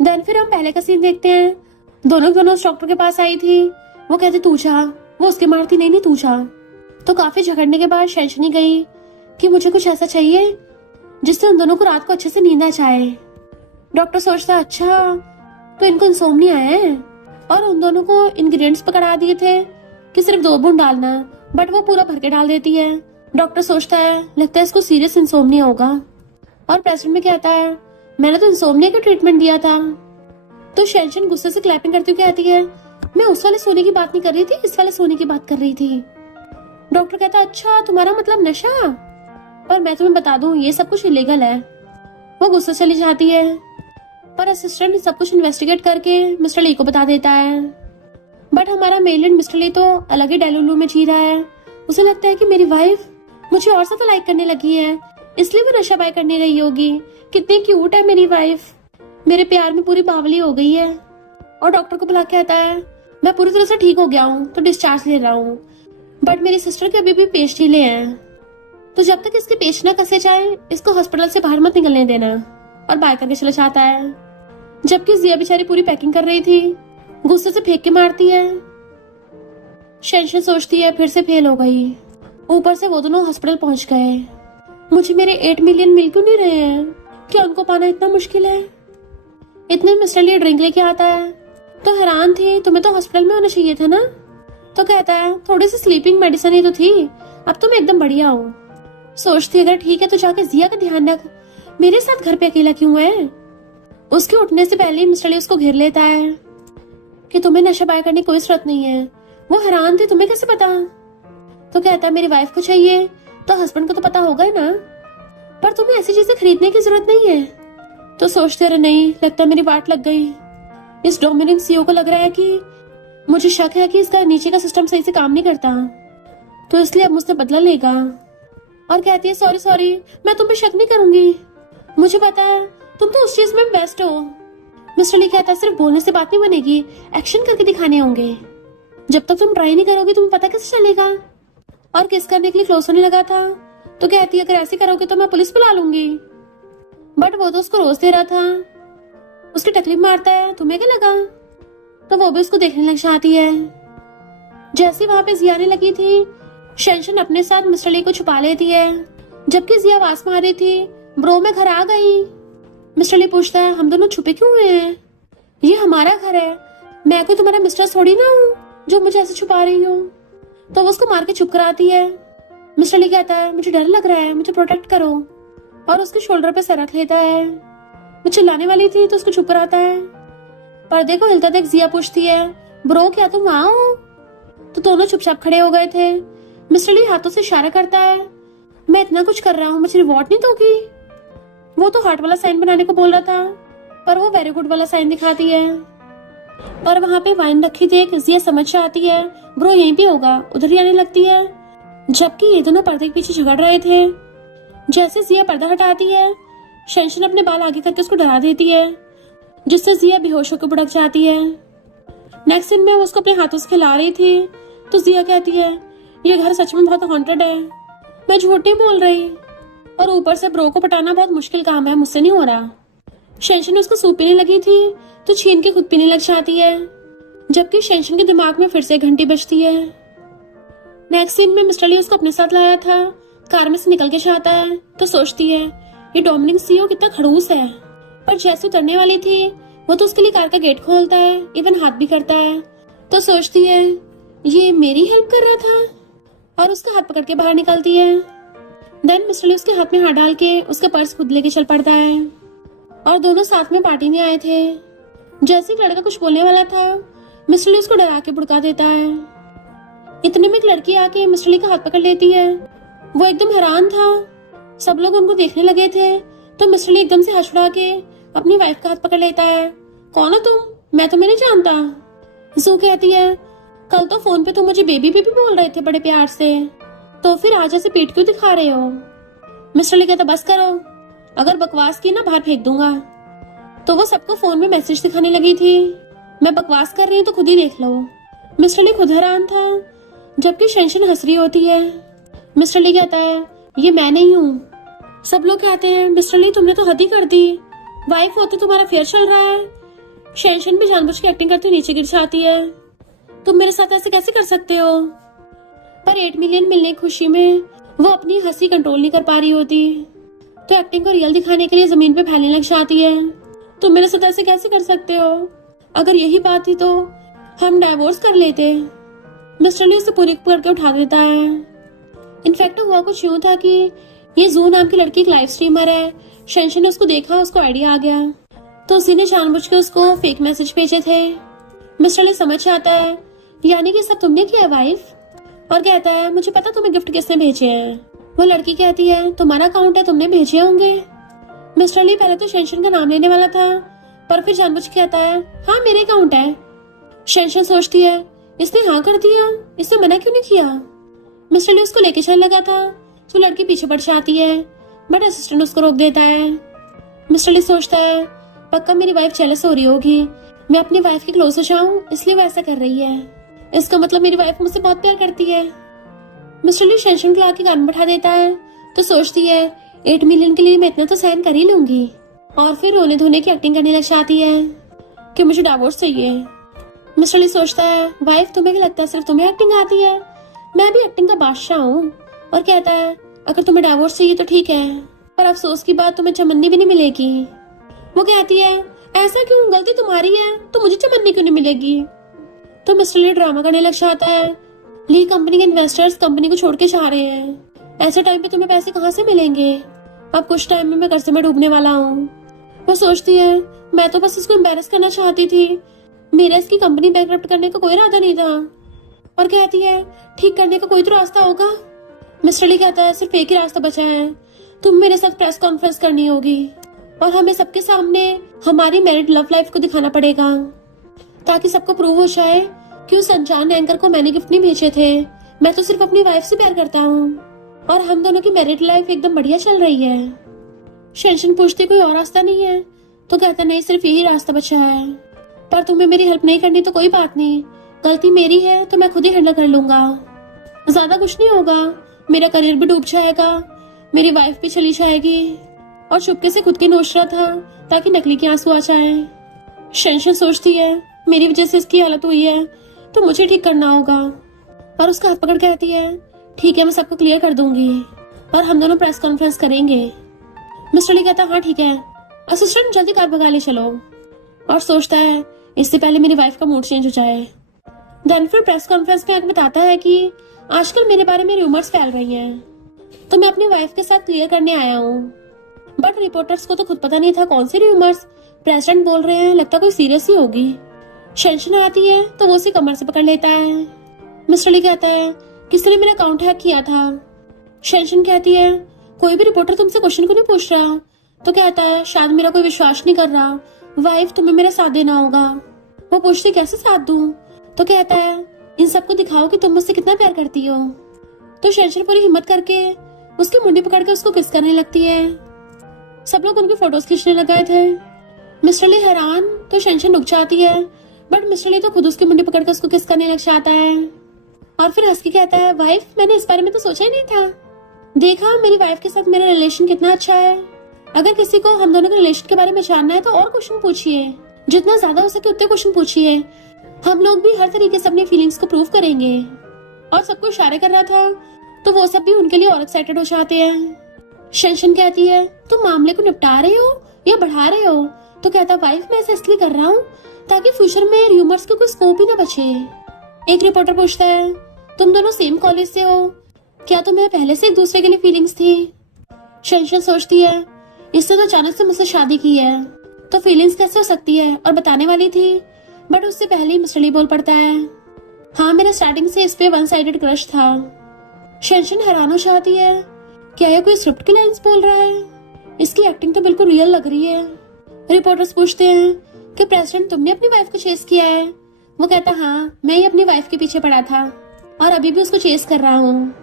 देन फिर हम पहले का सीन देखते हैं, दोनों उस डॉक्टर के पास आई थी। वो कहते तू जा, वो उसके मारती नहीं तू जा। तो काफी झगड़ने के बाद शेंशनी गई कि मुझे कुछ ऐसा चाहिए जिससे उन दोनों को रात को अच्छे से नींद आ जाए। डॉक्टर सोचता अच्छा तो इनको इंसोम्निया है और उन दोनों को इंग्रेडिएंट्स पकड़ा दिए थे कि सिर्फ 2 बूंद डालना, बट वो पूरा भर के डाल देती है। डॉक्टर सोचता है लगता है इसको सीरियस इंसोम्निया होगा और प्रेसिडेंट में कहता है मैंने तो इंसोम्निया का ट्रीटमेंट दिया था। तो शेंशन गुस्से से क्लैपिंग करती हुई कहती है मैं उस वाले सोने की बात नहीं कर रही थी, इस वाले सोने की बात कर रही थी। डॉक्टर कहता अच्छा तुम्हारा मतलब नशा, पर मैं तुम्हें बता दूं ये सब कुछ इलीगल है। वो गुस्से चली जाती है पर असिस्टेंट सब कुछ इन्वेस्टिगेट करके मिस्टर ली को बता देता है। बट हमारा मेलिन मिस्टर ली तो अलग ही डेलुलू में जी रहा है। उसे लगता है कि मेरी वाइफ मुझे और ज्यादा लाइक करने लगी है, इसलिए वो नशा बाय करने गई होगी। कितनी क्यूट है मेरी वाइफ, मेरे प्यार में पूरी बावली हो गई है। और डॉक्टर को बुला के आता है, मैं पूरी तरह से ठीक हो गया हूँ तो डिस्चार्ज ले रहा हूँ, बट मेरी सिस्टर के अभी भी पेश ढीले हैं, तो जब तक इसके पेश ना कसे जाए इसको हॉस्पिटल से बाहर मत निकलने देना। और बाय करके चला जाता है। जबकि जिया बेचारी पूरी पैकिंग कर रही थी, गुस्से से फेंक के मारती है। शेंशन सोचती है फिर से फेल हो गई। ऊपर से वो दोनों हॉस्पिटल पहुंच गए। मुझे मेरे 8 मिलियन मिल क्यों नहीं रहे हैं? क्या उनको पाना इतना मुश्किल है? इतने मिस्टर ली ड्रिंक लेके आता है तो हैरान थी, तुम्हें तो हॉस्पिटल में होना चाहिए था ना। तो कहता है थोड़ी सी स्लीपिंग मेडिसिन ही तो थी, अब तो मैं एकदम बढ़िया हूँ। सोचती अगर ठीक है तो जाके जिया का ध्यान रख, मेरे साथ घर पे अकेला क्यों है। उसके उठने से पहले ही मिस्टर ली उसको घेर लेता है कि तुम्हें नशा बाय करने की कोई जरूरत नहीं है। वो हैरान थे, तुम्हें कैसे पता? तो कहता है मेरी वाइफ को चाहिए तो हस्बैंड को तो पता होगा ही ना, पर तुम्हें ऐसी चीजें खरीदने की जरूरत नहीं है। तो सोचते रहे नहीं, लगता मेरी बात लग गई। इस डोमिनिक सीईओ को लग रहा है कि मुझे शक है कि इसका नीचे का सिस्टम सही से काम नहीं करता, तो इसलिए अब मुझसे बदला लेगा। और कहती है सॉरी सॉरी, मैं तुम पे शक नहीं करूंगी, मुझे पता है तुम तो उस चीज में बेस्ट हो। मिस्टर ली कहता है सिर्फ बोलने से बात नहीं बनेगी, एक्शन करके दिखाने होंगे। जब तक तुम ट्राई नहीं करोगे तुम्हें पता कैसे चलेगा। और किस करने के लिए क्लोज होने लगा था तो कहती है अगर ऐसे करोगे तो मैं पुलिस बुला लूंगी, बट वो तो उसको रोज दे रहा था। उसकी तकलीफ मारता है, तुम्हें क्या लगा? तो वो भी उसको देखने लग जाती है। जैसे वहां पे जिया आने लगी थी, शेंशन अपने साथ मिस्टर ली को छुपा लेती है। जबकि जिया आवाज मार रही थी, ब्रो मैं घर आ गई। मिस्टर ली पूछता है हम दोनों छुपे क्यों हुए हैं? ये हमारा घर है, मैं कोई तुम्हारा मिस्टर थोड़ी ना हूँ जो मुझे ऐसे छुपा रही हो। तो वो उसको मार के चुप कराती है। मिस्टर ली कहता है मुझे डर लग रहा है, मुझे प्रोटेक्ट करो, और उसके शोल्डर पे सर रख लेता है। वो चिल्लाने वाली थी तो उसको चुप कराता है। पर्दे को हिलता देख जिया पूछती है ब्रो क्या तुम वहां हो? तो दोनों चुपचाप खड़े हो गए थे। मिस्टर ली हाथों से इशारा करता है मैं इतना कुछ कर रहा हूँ, मुझे रिवॉर्ड नहीं दोगी? वो तो हार्ट वाला साइन बनाने को बोल रहा था, पर वो वेरी गुड वाला साइन दिखाती है। पर वहां पे वाइन रखी देख जिया समझ जाती है ब्रो यहीं पे होगा, उधर ही आने लगती है। जबकि ये दोनों पर्दे के पीछे झगड़ रहे थे। जैसे जिया पर्दा हटाती है, शेंशन अपने बाल आगे करके उसको डरा देती है, जिससे जिया बेहोश होकर बुड़क जाती है। नेक्स्ट सीन में वो उसको अपने हाथों से खिला रही थी तो जिया कहती है ये घर सच में बहुत हॉन्टेड है, मैं झूठ नहीं बोल रही, और ऊपर से ब्रो को पटाना बहुत मुश्किल काम है, मुझसे नहीं हो रहा। शेंशन उसको सूप पीने लगी थी तो छीन के खुद पीने लग जाती है। जबकि शेंशन के दिमाग में फिर से घंटी बजती है। नेक्स्ट सीन में मिस्टर ली उसको अपने साथ लाया था, कार में से निकल के जाता है तो सोचती है ये डोमिनिक सीईओ कितना खड़ूस है। पर जैसे उतरने वाली थी वो तो उसके लिए कार का गेट खोलता है, इवन हाथ भी करता है। तो सोचती है ये मेरी हेल्प कर रहा था, और उसका हाथ पकड़ के बाहर निकलती है। देन मिस्टर ली उसके हाथ में हाथ डाल के उसका पर्स खुद लेके चल पड़ता है, और दोनों साथ में पार्टी में आए थे। जैसे एक लड़का कुछ बोलने वाला था, मिस्टर ली उसको डरा के भुड़का देता है। इतने में एक लड़की आके मिस्टर ली का हाथ पकड़ लेती है। वो एकदम हैरान था, सब लोग उनको देखने लगे थे। तो मिस्टर ली एकदम से हंस उड़ा के अपनी वाइफ का हाथ पकड़ लेता है। कौन हो तुम? मैं तुम्हें नहीं जानता। जू कहती है कल तो फोन पे तुम मुझे बेबी बेबी बोल रहे थे बड़े प्यार से, तो फिर आज ऐसे पेट क्यों दिखा रहे हो? मिस्टर ली कहता बस करो, अगर बकवास की ना बाहर फेंक दूंगा। तो वो सबको फोन में मैसेज दिखाने लगी थी, मैं बकवास कर रही हूँ तो खुद ही देख लो। मिस्टर ली खुद हैरान था, जबकि शेंशन हंस रही होती है। मिस्टर ली कहता है ये मैं नहीं हूँ। सब लोग कहते हैं मिस्टर ली तुमने तो हद ही कर दी, वाइफ होते तुम्हारा फेयर चल रहा है। शेंशन भी जानबूझ के एक्टिंग करते नीचे गिर जाती है, तुम मेरे साथ ऐसे कैसे कर सकते हो? पर 8 मिलियन मिलने की खुशी में वो अपनी हंसी कंट्रोल नहीं कर पा रही होती, तो एक्टिंग को रियल दिखाने के लिए जमीन पे फैलने लग जाती है। तुम मेरे साथ ऐसे कैसे कर सकते हो? अगर यही बात थी तो हम डाइवोर्स कर लेते। मिस्टर ली उसे पूरी करके उठा देता है। इनफैक्ट हुआ कुछ यूं था कि ये जू नाम की लड़की एक लाइव स्ट्रीमर है। शेंशन ने उसको देखा, उसको आइडिया आ गया, तो उसी ने जानबूझ के उसको फेक मैसेज भेजे थे। मिस्टर ली समझ आता है यानी कि सब तुमने किया वाइफ, और कहता है मुझे पता तुम्हें गिफ्ट किसने भेजे हैं। वो लड़की कहती है तुम्हारा अकाउंट है, तुमने भेजे होंगे। मिस्टर ली पहले तो शेंशन का नाम लेने वाला था, पर फिर जानबूझ के कहता है हाँ मेरे अकाउंट है। शेंशन सोचती है इसने हाँ कर दिया, इसने मना क्यों नहीं किया। मिस्टर ली उसको लेके चलने लगा था तो लड़की पीछे पड़ जाती है। बट असिस्टेंट उसको रोक देता है। मिस्टर ली सोचता है पक्का मेरी वाइफ जेलस हो रही होगी, मैं अपनी वाइफ के क्लोज हो जाऊं इसलिए वो ऐसा कर रही है। इसका मतलब मेरी वाइफ मुझसे बहुत प्यार करती है। मिस्टर ली शेंशन को लाके कान बैठा देता है तो सोचती है 8 मिलियन के लिए मैं इतना तो सहन कर ही लूंगी। और फिर रोने धोने की एक्टिंग करने लग जाती है कि मुझे डिवोर्स चाहिए। मिस्टर ली सोचता है वाइफ तुम्हें क्या लगता है सिर्फ तुम्हें एक्टिंग आती है, मैं भी एक्टिंग का बादशाह हूँ। और कहता है अगर तुम्हें डिवोर्स चाहिए तो ठीक है, पर अफसोस की बात तुम्हें चमन्नी भी नहीं मिलेगी। वो कहती है ऐसा क्यों, गलती तुम्हारी है तो मुझे चमन्नी क्यों नहीं मिलेगी। तो मिस्टर ली ड्रामा करने लग जाता है ली कंपनी के इन्वेस्टर्स कंपनी को छोड़ के जा रहे हैं, ऐसे टाइम पे तुम्हें पैसे कहाँ से मिलेंगे, अब कुछ टाइम में मैं कर्जे में डूबने वाला हूँ। वो सोचती है मैं तो बस इसको एम्बैरस करना चाहती थी, मेरा इसकी कंपनी बैंकरप्ट करने का कोई इरादा नहीं था। और कहती है ठीक करने का कोई तो रास्ता होगा। मिस्टर ली कहता है सिर्फ एक ही रास्ता बचा है, तुम मेरे साथ प्रेस कॉन्फ्रेंस करनी होगी और हमें सबके सामने हमारी मैरिड लव लाइफ को दिखाना पड़ेगा ताकि सबको प्रूव हो जाए कि उस अनजान एंकर को मैंने गिफ्ट नहीं भेजे थे, मैं तो सिर्फ अपनी वाइफ से प्यार करता हूँ और हम दोनों की मैरिड लाइफ एकदम बढ़िया चल रही है। शेंशन पूछती कोई और रास्ता नहीं है तो कहता नहीं सिर्फ यही रास्ता बचा है, पर तुम्हें मेरी हेल्प नहीं करनी तो कोई बात नहीं, गलती मेरी है तो मैं खुद ही हैंडल कर लूंगा, ज्यादा कुछ नहीं होगा, मेरा करियर भी डूब जाएगा, मेरी वाइफ भी चली जाएगी। और चुपके से खुद की नोच रहा था ताकि नकली के आंसू आ जाए। शेंशन सोचती है मेरी वजह से इसकी हालत हुई है तो मुझे ठीक करना होगा और उसका हाथ पकड़ कहती है ठीक है मैं सबको क्लियर कर दूंगी और हम दोनों प्रेस कॉन्फ्रेंस करेंगे। मिस्टर ली कहता हाँ ठीक है, असिस्टेंट जल्दी कार भगा ले चलो। और सोचता है इससे पहले मेरी वाइफ का मूड चेंज हो जाए। देन फिर प्रेस कॉन्फ्रेंस में आगे बताता है कि आजकल मेरे बारे में रूमर्स फैल रही हैं, तो मैं अपनी वाइफ के साथ क्लियर करने आया हूँ। बट रिपोर्टर्स को तो खुद पता नहीं था कौन सी रूमर्स, प्रेसिडेंट बोल रहे हैं, लगता कोई सीरियस ही होगी। शेंशन आती है तो वो उसे कमर से पकड़ लेता है। मिस्टर ली कहता है किसी ने मेरा अकाउंट हैक किया था। शेंशन कहती है कोई भी रिपोर्टर तुमसे क्वेश्चन क्यों नहीं पूछ रहा, तो कहता है शायद मेरा कोई विश्वास नहीं कर रहा, वाइफ तुम्हें मेरा साथ देना होगा। वो पूछती कैसे साथ दूं, तो कहता है इन सबको दिखाओ कि तुम मुझसे कितना प्यार करती हो। तो शेंशन पूरी हिम्मत करके उसकी मुंडी पकड़ के उसको किस करने लगती है। सब लोग उनकी फोटोज खींचने लग गए थे। मिस्टर ली हैरान तो शेंशन रुक जाती है, बट मिस्टर ली तो खुद उसकी मुंडी पकड़ के उसको किस करने लग जाता है। और फिर हंस के कहता है वाइफ मैंने इस बारे में तो सोचा ही नहीं था, देखा मेरी वाइफ के साथ मेरा रिलेशन कितना अच्छा है। अगर किसी को हम दोनों के रिलेशन के बारे में जानना है तो और क्वेश्चन पूछिए, जितना ज्यादा हो सके उतने क्वेश्चन पूछिए, हम लोग भी हर तरीके से अपनी फीलिंग्स को प्रूव करेंगे। और सबको इशारे कर रहा था तो वो सब भी उनके लिए और एक्साइटेड हो जाते हैं। शेंशन कहती है तुम मामले को निपटा रहे हो या बढ़ा रहे हो, तो कहता वाइफ मैं ऐसा इसलिए कर रहा हूँ ताकि फ्यूचर में र्यूमर्स का कोई स्कोप ही ना बचे। एक रिपोर्टर पूछता है तुम दोनों सेम कॉलेज से हो, क्या तुम्हें पहले से एक दूसरे के लिए फीलिंग्स थी। शेंशन सोचती है इससे तो अचानक से मुझसे शादी की है तो फीलिंग्स कैसे हो सकती है, और बताने वाली थी बट उससे पहले ही मिस्टर ली बोल पड़ता है हाँ मेरा स्टार्टिंग से इस पे वन साइडेड क्रश था। शेंशन हैरान हो जाती है क्या ये कोई स्क्रिप्ट की लाइंस बोल रहा है, इसकी एक्टिंग तो बिल्कुल रियल लग रही है। रिपोर्टर्स पूछते हैं कि प्रेसिडेंट तुमने अपनी वाइफ को चेस किया है। वो कहता हाँ मैं ही अपनी वाइफ के पीछे पड़ा था और अभी भी उसको चेस कर रहा हूँ।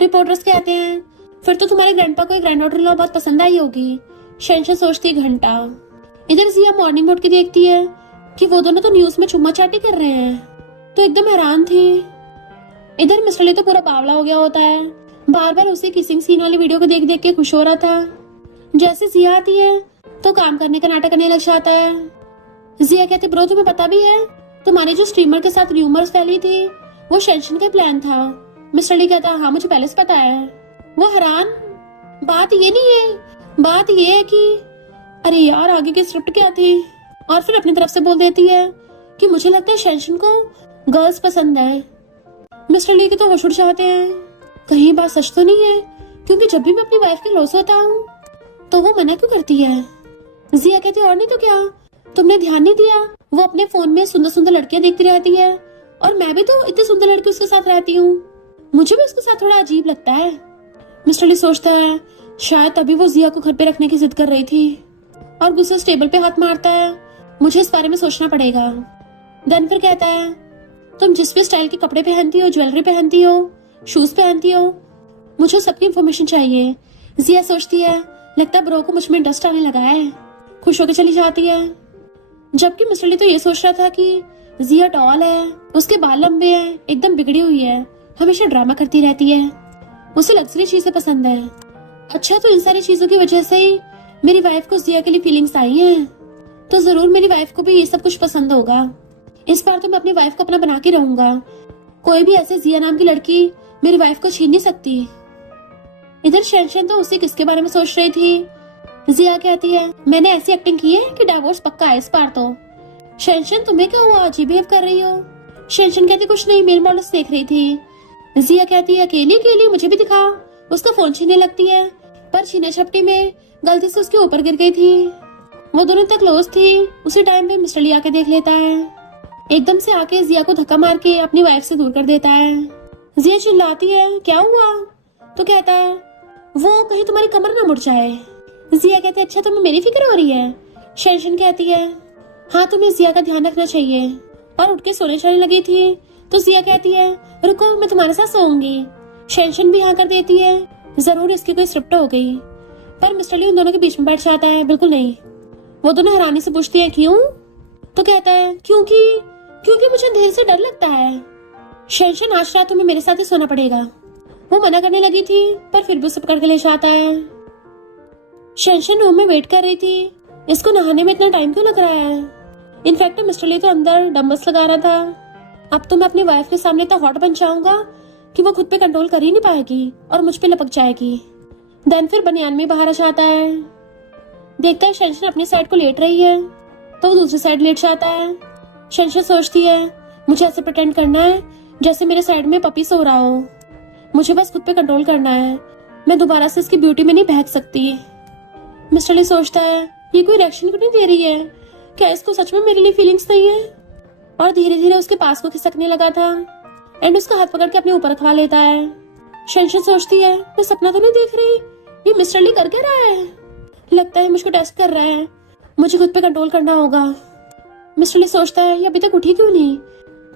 रिपोर्टर्स कहते हैं फिर तो तुम्हारे ग्रैंडपा को ग्रैंड डॉटर लॉ बहुत पसंद आई होगी। शेंशन सोचती है घंटा। इधर जिया मॉर्निंग उठ के देखती है कि वो दोनों तो न्यूज में चुम्मा चाटी कर रहे हैं, तो एकदम हैरान थी। इधर मिस्टर ली तो पूरा बावला हो गया होता है, बार बार उसी किसिंग सीन वाली वीडियो को देख देख के खुश हो रहा था। जैसे जिया आती है तो काम करने का नाटक करने लग जाता है। जिया कहती ब्रो तुम्हें पता भी है तुम्हारी जो स्ट्रीमर के साथ र्यूमर्स फैली थी वो शेंशन का प्लान था। मिस्टर ली कहता हाँ मुझे पहले से पता है। वो हैरान, बात ये नहीं है, बात ये है कि अरे यार आगे की स्क्रिप्ट क्या थी। और फिर अपनी तरफ से बोल देती है कि मुझे लगता है शेंशन को गर्ल्स पसंद है। मिस्टर ली के तो होश उड़ जाते हैं, कहीं बात सच तो नहीं है, क्योंकि जब भी मैं अपनी वाइफ के क्लोज होता हूँ तो वो मना क्यों करती है। जिया कहती और नहीं तो क्या, तुमने ध्यान नहीं दिया वो अपने फोन में सुंदर सुंदर लड़कियां देखती रहती है और मैं भी तो इतनी सुंदर लड़की उसके साथ रहती हूँ, मुझे भी उसके साथ थोड़ा अजीब लगता है। मिस्टर ली सोचता है शायद तभी वो जिया को घर पे रखने की जिद कर रही थी, और गुस्से से टेबल पे हाथ मारता है मुझे इस बारे में सोचना पड़ेगा। देन फिर कहता है तुम जिस भी स्टाइल के कपड़े पहनती हो, ज्वेलरी पहनती हो, शूज पहनती हो, मुझे सबकी इन्फॉर्मेशन चाहिए। जिया सोचती है लगता है ब्रो को मुझ में इंटरेस्ट आने लगा है, खुश होकर चली जाती है। जबकि मिस्टर ली तो ये सोच रहा था कि जिया टॉल है, उसके बाल लंबे हैं, एकदम बिगड़ी हुई है, हमेशा ड्रामा करती रहती है, उसे लग्जरी चीजें पसंद है। अच्छा, तो इन सारी चीजों की वजह से ही मेरी वाइफ को जिया के लिए फीलिंग्स आई हैं, तो जरूर मेरी वाइफ को भी ये सब कुछ पसंद होगा। इस बार तो मैं अपनी वाइफ को अपना बना के रहूंगा, कोई भी ऐसे जिया नाम की लड़की मेरी वाइफ को छीन नहीं सकती। इधर शेंशन तो उसी किसके बारे में सोच रही थी। जिया कहती है मैंने ऐसी एक्टिंग की है कि डाइवोर्स पक्का है इस बार तो। शेंशन तुम्हें क्या हुआ, अजीब बिहेव कर रही हो? शेंशन कहती कुछ नहीं, मेल मॉडल्स देख रही थी। जिया कहती है अकेली अकेली मुझे भी दिखा। उसका फोन छीनने लगती है, पर छीने झपटी में गलती से उसके ऊपर गिर गई थी। वो दोनों तक क्लोज थी। उसी टाइम पे मिस्टर ली आके देख लेता है, एकदम से आके जिया को धक्का मार के अपनी वाइफ से दूर कर देता है। जिया चिल्लाती है क्या हुआ? तो कहता है वो कहीं तुम्हारी कमर ना मुड़ जाए। जिया कहते अच्छा तुम्हें मेरी फिक्र हो रही है? शेंशन कहती है हाँ तुम्हें जिया का ध्यान रखना चाहिए, और उठ के सोने चलने लगी थी तो जिया कहती है रुको मैं तुम्हारे साथ सोऊंगी। शेंशन भी हाँ कर देती है, जरूर इसकी कोई स्क्रिप्ट हो गई। पर मिस्टर ली उन दोनों के बीच में बैठ जाता है, बिल्कुल नहीं। वो दोनों हैरानी से पूछती है क्यों? तो कहता है क्योंकि मुझे अंधेरे से डर लगता है। शेंशन आज रात तुम्हें मेरे साथ ही सोना पड़ेगा। वो मना करने लगी थी पर फिर भी उसे पकड़ के ले जाता है। शेंशन रूम में वेट कर रही थी, इसको नहाने में इतना टाइम क्यों लग रहा है? इनफैक्ट मिस्टर ली तो अंदर डम्बल्स लगा रहा था। अब तो मैं अपनी वाइफ के सामने इतना हॉट बन जाऊंगा कि वो खुद पे कंट्रोल कर ही नहीं पाएगी और मुझ पे लपक जाएगी। देन फिर बनियान में बाहर आ जाता है, देखता है शेंशन अपनी साइड को लेट रही है तो वो दूसरी साइड लेट जाता है। शेंशन सोचती है मुझे ऐसे प्रिटेंड करना है जैसे मेरे साइड में पपी सो रहा हो, मुझे बस खुद पे कंट्रोल करना है, मैं दोबारा से इसकी ब्यूटी में नहीं बहक सकती। मिस्टर ली सोचता है ये कोई रिएक्शन क्यों नहीं दे रही है, क्या इसको सच में मेरे लिए फीलिंग्स नहीं है? और धीरे धीरे उसके पास को खिसकने लगा था एंड उसका हाथ पकड़ के अपने ऊपर रखवा लेता है। शेंशन सोचती है मैं सपना तो नहीं देख रही, ये मिस्टर ली कर क्या रहा है? लगता है मुझको टेस्ट कर रहा है, मुझे खुद पे कंट्रोल करना होगा। मिस्टर ली सोचता है ये अभी तक उठी क्यों नहीं,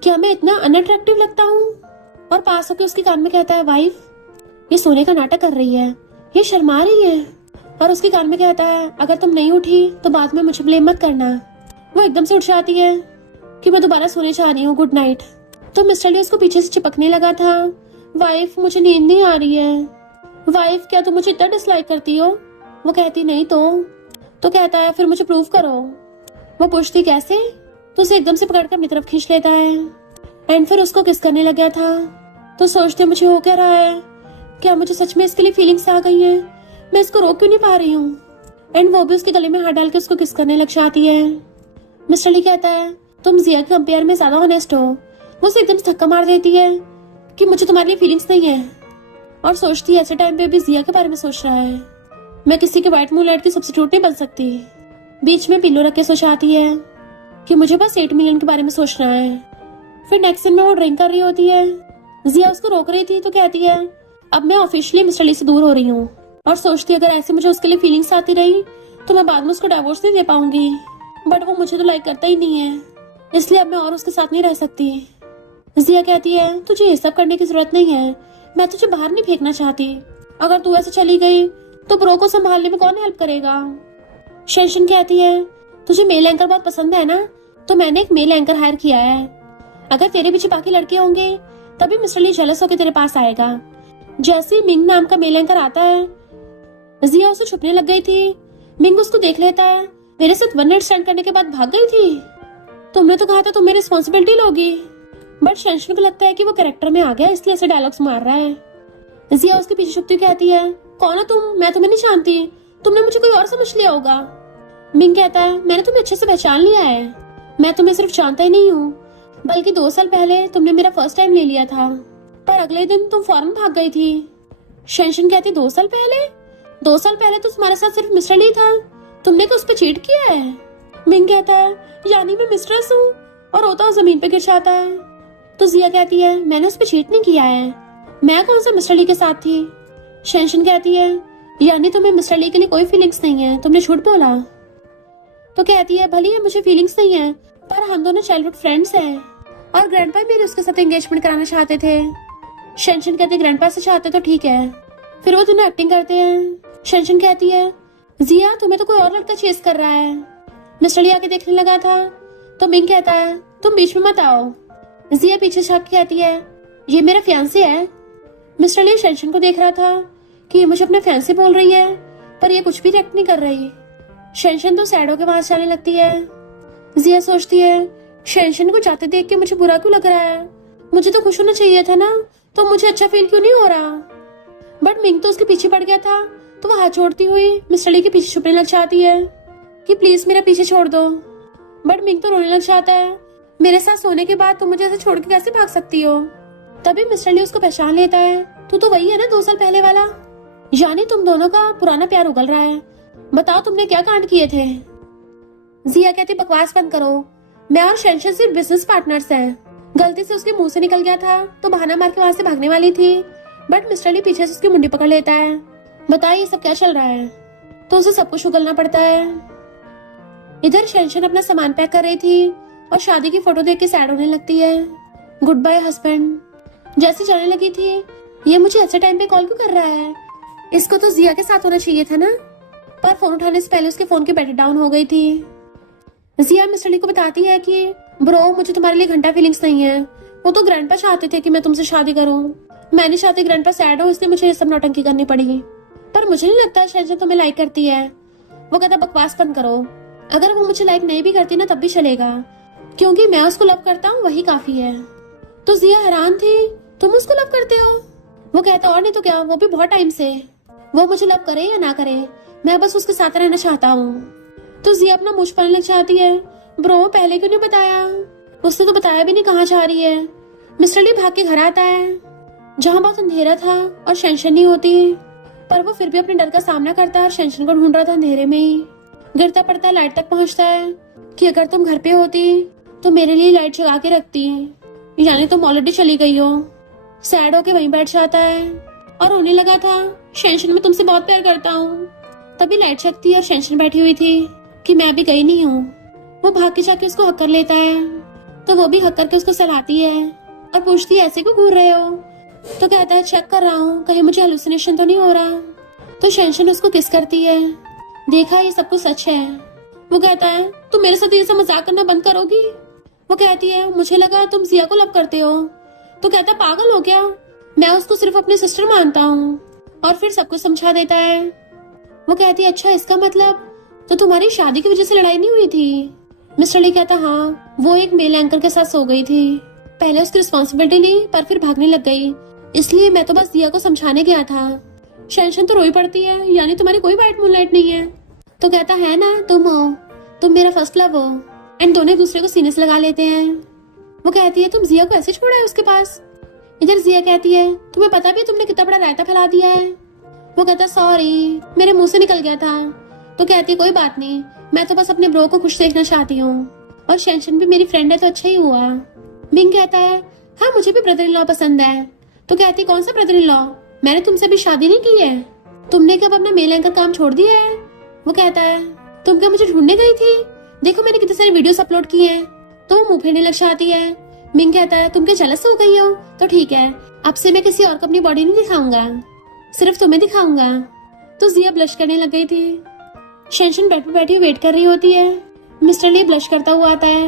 क्या मैं इतना अनअट्रैक्टिव लगता हूँ? और पास होकर उसके कान में कहता है वाइफ ये सोने का नाटक कर रही है, ये शर्मा रही है। और उसके कान में कहता है अगर तुम नहीं उठी तो बाद में मुझे ब्लेम मत करना। वो एकदम से उठ जाती है कि मैं दोबारा सोने जा रही हूँ, गुड नाइट। तो मिस्टर ली उसको पीछे से चिपकने लगा था, वाइफ मुझे नींद नहीं आ रही है। वाइफ क्या तुम मुझे इतना डिसलाइक करती हो? वो कहती नहीं तो कहता है फिर मुझे प्रूव करो। वो पूछती कैसे? तो उसे एकदम से पकड़कर अपनी तरफ खींच लेता है एंड फिर उसको किस करने लग गया था। तो सोचते मुझे हो क्या रहा है, क्या मुझे सच में इसके लिए फीलिंग्स आ गई हैं, मैं इसको रोक क्यों नहीं पा रही हूँ? एंड वो भी उसके गले में हाथ डाल के उसको किस करने लग जाती है। मिस्टर ली कहता है तुम जिया के कंपेयर में ज्यादा ऑनेस्ट हो। वो उसे एकदम से धक्का मार देती है कि मुझे तुम्हारे लिए फीलिंग्स नहीं है, और सोचती है ऐसे टाइम पे भी जिया के बारे में सोच रहा है, मैं किसी के व्हाइट मूनलाइट की सब्स्टिट्यूट नहीं बन सकती। बीच में पिल्लो रख के सोचाती है कि मुझे बस 8 मिलियन के बारे में सोचना है। फिर नेक्स्ट सीन में वो ड्रिंक कर रही होती है, जिया उसको रोक रही थी तो कहती है अब मैं ऑफिशियली मिस्टर ली से दूर हो रही हूँ, और सोचती है अगर ऐसे मुझे उसके लिए फीलिंग्स आती रही तो मैं बाद में उसको डाइवोर्स नहीं दे पाऊंगी। बट वो मुझे तो लाइक करता ही नहीं है, इसलिए अब मैं और उसके साथ नहीं रह सकती। जिया कहती है तुझे ये सब करने की जरूरत नहीं है, मैं तुझे बाहर नहीं फेंकना चाहती, अगर तू ऐसे चली गई तो ब्रो को संभालने में कौन हेल्प करेगा? शेंशन कहती है तुझे मेल एंकर बहुत पसंद है ना, तो मैंने एक मेल एंकर हायर किया है, अगर तेरे पीछे बाकी लड़के होंगे तभी मिस्टर ली जेलस होकर तेरे पास आएगा। जैसे ही मिंग नाम का मेल एंकर आता है, जिया उसे छुपने लग गई थी। मिंग उसको देख लेता है, मेरे साथ वन नाइट स्टैंड करने के बाद भाग गई थी, तुमने तो कहा था तुम मेरी रिस्पॉन्सिबिलिटी लोगी। बट शेंशन को लगता है कि वो कैरेक्टर में आ गया, इसलिए ऐसे डायलॉग्स मार रहा है। जिया उसके पीछे छुपती कहती है कौन हो तुम, मैं तुम्हें नहीं जानती, तुमने मुझे कोई और समझ लिया होगा। मिंग कहता है मैंने तुम्हें अच्छे से पहचान लिया है, मैं तुम्हें सिर्फ जानता ही नहीं हूँ, बल्कि 2 साल पहले तुमने मेरा फर्स्ट टाइम ले लिया था, पर अगले दिन तुम फौरन भाग गई थी। शेंशन कहती 2 साल पहले? 2 साल पहले तो तुम्हारे साथ सिर्फ मिस्टर ली था, तुमने को उस पर चीट किया है। मिंग कहता है यानी मैं मिस्ट्रेस हूँ, और रोता हुआ जमीन पे गिर जाता है। तो जिया कहती है मैंने उस पर चीट नहीं किया है, मैं कौन सा मिस्टर ली के साथ थी। शेंशन कहती है यानी तुम्हें मिस्टर ली के लिए कोई फीलिंग्स नहीं है, तुमने झूठ बोला। तो कहती है भले ही मुझे फीलिंग्स नहीं है, पर हम दोनों चाइल्डहुड फ्रेंड्स हैं, और ग्रैंडपा मेरे उसके साथ एंगेजमेंट कराना चाहते थे। शेंशन कहते ग्रैंडपा से चाहते तो ठीक है। फिर वो दोनों एक्टिंग करते हैं शेंशन कहती है, जिया तुम्हें तो कोई और लड़का चेस कर रहा है। मिस्टर ली आके देखने लगा था तो मिंग कहता है, तुम बीच में मत आओ। जिया पीछे झांक के कहती है, ये मेरा फियांसे है। मिस्टर ली शेंशन को देख रहा था कि ये मुझे अपने फियांसे बोल रही है, पर ये कुछ भी रिएक्ट नहीं कर रही। शेंशन तो सैड होके वहां से जाने लगती है। जिया सोचती है, शेंशन को जाते देख के मुझे बुरा क्यों लग रहा है, मुझे तो खुश होना चाहिए था ना, तो मुझे अच्छा फील क्यों नहीं हो रहा। बट मिंग तो उसके पीछे पड़ गया था, तो वह हाथ छोड़ती हुई मिस्टर ली के पीछे छुपने लग जाती है कि प्लीज मेरा पीछे छोड़ दो। बट मिंग तो रोने लग जाता है, मेरे साथ सोने के बाद तुम मुझे ऐसे छोड़ के कैसे भाग सकती हो। तभी मिस्टर ली उसको पहचान लेता है, तू तो वही है ना 2 साल पहले वाला, यानी तुम दोनों का पुराना प्यार उगल रहा है, बताओ तुमने क्या कांड किए थे। जिया कहती, बकवास बंद करो, मैं और शेंशन सिर्फ बिजनेस पार्टनर्स हैं। गलती से उसके मुंह से निकल गया था तो बहाना मार के वहां से भागने वाली थी, बट मिस्टर ली पीछे से उसकी मुंडी पकड़ लेता है। बताइए सब क्या चल रहा है। तो उसे सब कुछ उगलना पड़ता है। इधर शेंशन अपना सामान पैक कर रही थी और शादी की फोटो देख के सैड होने लगती है। Good bye husband. जैसे जाने लगी थी, ये मुझे ऐसे टाइम पे कॉल क्यों कर रहा है, इसको तो जिया के साथ होना चाहिए था ना। पर फोन उठाने से पहले उसके फोन की बैटरी डाउन हो गई थी। जिया मिस्टर ली को बताती है कि ब्रो मुझे तुम्हारे लिए घंटा फीलिंग्स नहीं है, वो तो ग्रैंडपा चाहते थे कि मैं तुमसे शादी करूं, मैं नहीं चाहती ग्रैंडपा सैड हो, इसलिए मुझे ये सब नौटंकी करनी पड़ी। पर मुझे नहीं लगता शेंशन तुम्हें लाइक करती है। वो कहता, बकवास बंद करो, अगर वो मुझे लाइक नहीं भी करती ना तब भी चलेगा, क्योंकि मैं उसको लव करता हूँ, वही काफी है। तो जिया हैरान थी, तुम उसको लव करते हो। वो कहता, और नहीं तो क्या, वो भी बहुत टाइम से। वो मुझे लव करे या ना करे, मैं बस उसके साथ रहना चाहता हूँ। तो जिया अपना मुझ पर लग जाती है, ब्रो पहले क्यों नहीं बताया, उसने तो बताया भी नहीं कहाँ जा रही है। मिस्टर ली भाग के घर आता है, जहाँ बहुत अंधेरा था और शेंशन नहीं होती, पर वो फिर भी अपने डर का सामना करता है और शेंशन को ढूंढ रहा था अंधेरे में ही। गिरता पड़ता लाइट तक पहुंचता है कि अगर तुम घर पे होती तो मेरे लिए लाइट जगा के रखती, यानी तुम ऑलरेडी चली गई हो। सैड होके वहीं बैठ जाता है और रोने लगा था, शेंशन मैं तुमसे बहुत प्यार करता हूँ। तभी लाइट जगती है और शेंशन बैठी हुई थी कि मैं अभी गई नहीं हूँ। वो भाग के जाके उसको हक कर लेता है, तो वो भी हक करके उसको सहलाती है और पूछती है, ऐसे क्यों घूर रहे हो। तो कहता है, चेक कर रहा हूँ कहीं मुझे हेलुसिनेशन तो नहीं हो रहा। तो शेंशन उसको किस करती है, देखा ये सब कुछ सच है। वो कहता है, तुम मेरे साथ ये सब मजाक करना बंद करोगी। वो कहती है, मुझे लगा तुम जिया को लव करते हो। तो कहता, पागल हो क्या, मैं उसको सिर्फ अपनी सिस्टर मानता हूँ। और फिर सब कुछ समझा देता है। वो कहती है, अच्छा इसका मतलब तो तुम्हारी शादी की वजह से लड़ाई नहीं हुई थी। मिस्टर ली कहता, हाँ वो एक मेल एंकर के साथ सो गई थी, पहले उसकी रिस्पॉन्सिबिलिटी ली पर फिर भागने लग गई, इसलिए मैं तो बस जिया को समझाने गया था। शेंशन तो रोई पड़ती है, यानी तुम्हारी कोई वाइट मूनलाइट नहीं है। तो कहता है ना, तुम हो, तुम मेरा फर्स्ट लव हो। एंड दोनों एक दूसरे को सीने से लगा लेते हैं। वो कहती है, तुम जिया को ऐसे छोड़ा है उसके पास। इधर जिया कहती है, तुम्हें पता भी तुमने कितना बड़ा रायता फैला दिया है। वो कहता, सॉरी मेरे मुंह से निकल गया था। तो कहती है, कोई बात नहीं, मैं तो बस अपने ब्रो को खुश देखना चाहती हूँ, और शेंशन भी मेरी फ्रेंड है तो अच्छा ही हुआ। मिंग कहता है, हाँ मुझे भी ब्रदर इन लॉ पसंद है। तो कहती, कौन सा ब्रदर इन लॉ, मैंने तुमसे भी शादी नहीं की है, तुमने कब अपना मेल एंकर काम छोड़ दिया है। वो कहता है, तुम क्या मुझे ढूंढने गई थी, देखो मैंने कितने सारे वीडियोस अपलोड किए हैं। तो वो मुंह फेरने लग जाती है। मिंग कहता है, तुम क्या जेलस हो गई हो, तो ठीक है अब से मैं किसी और को अपनी बॉडी नहीं दिखाऊंगा, सिर्फ तुम्हें दिखाऊंगा। तो जिया ब्लश करने लग गई थी। शेंशन बेड पे बैठी वेट कर रही होती है। मिस्टर ली ब्लश करता हुआ आता है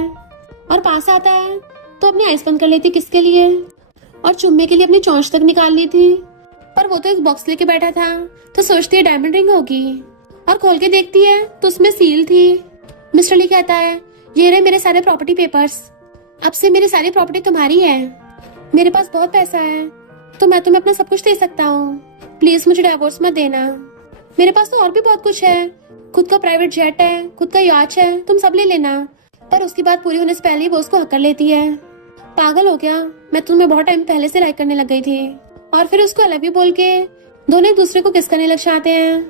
और पास आता है तो अपनी आइज बंद कर लेती किसके लिए, और चुम्मे के लिए अपनी चोंच तक निकाल ली थी, पर वो तो एक बॉक्स लेके बैठा था तो सोचती है डायमंड रिंग होगी, और खोल के देखती है तो उसमें सील थी। मिस्टर ली कहता है, ये रहे मेरे सारे प्रॉपर्टी पेपर्स, अब से मेरी सारी प्रॉपर्टी तुम्हारी है, मेरे पास बहुत पैसा है तो मैं तुम्हें अपना सब कुछ दे सकता हूँ, प्लीज मुझे डाइवोर्स मत देना। मेरे पास तो और भी बहुत कुछ है, खुद का प्राइवेट जेट है, खुद का याच है, तुम सब ले लेना। पर उसकी बात पूरी होने से पहले ही वो उसको हक कर लेती है। पागल हो गया, मैं तुम्हें बहुत टाइम पहले से लाइक करने लग गई थी। और फिर उसको आई लव यू बोल के दोनों एक दूसरे को किस करने लग जाते हैं।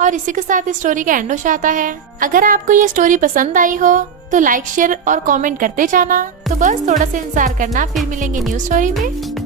और इसी के साथ इस स्टोरी का एंड हो जाता है। अगर आपको ये स्टोरी पसंद आई हो तो लाइक शेयर और कमेंट करते जाना। तो बस थोड़ा सा इंतजार करना, फिर मिलेंगे न्यू स्टोरी में।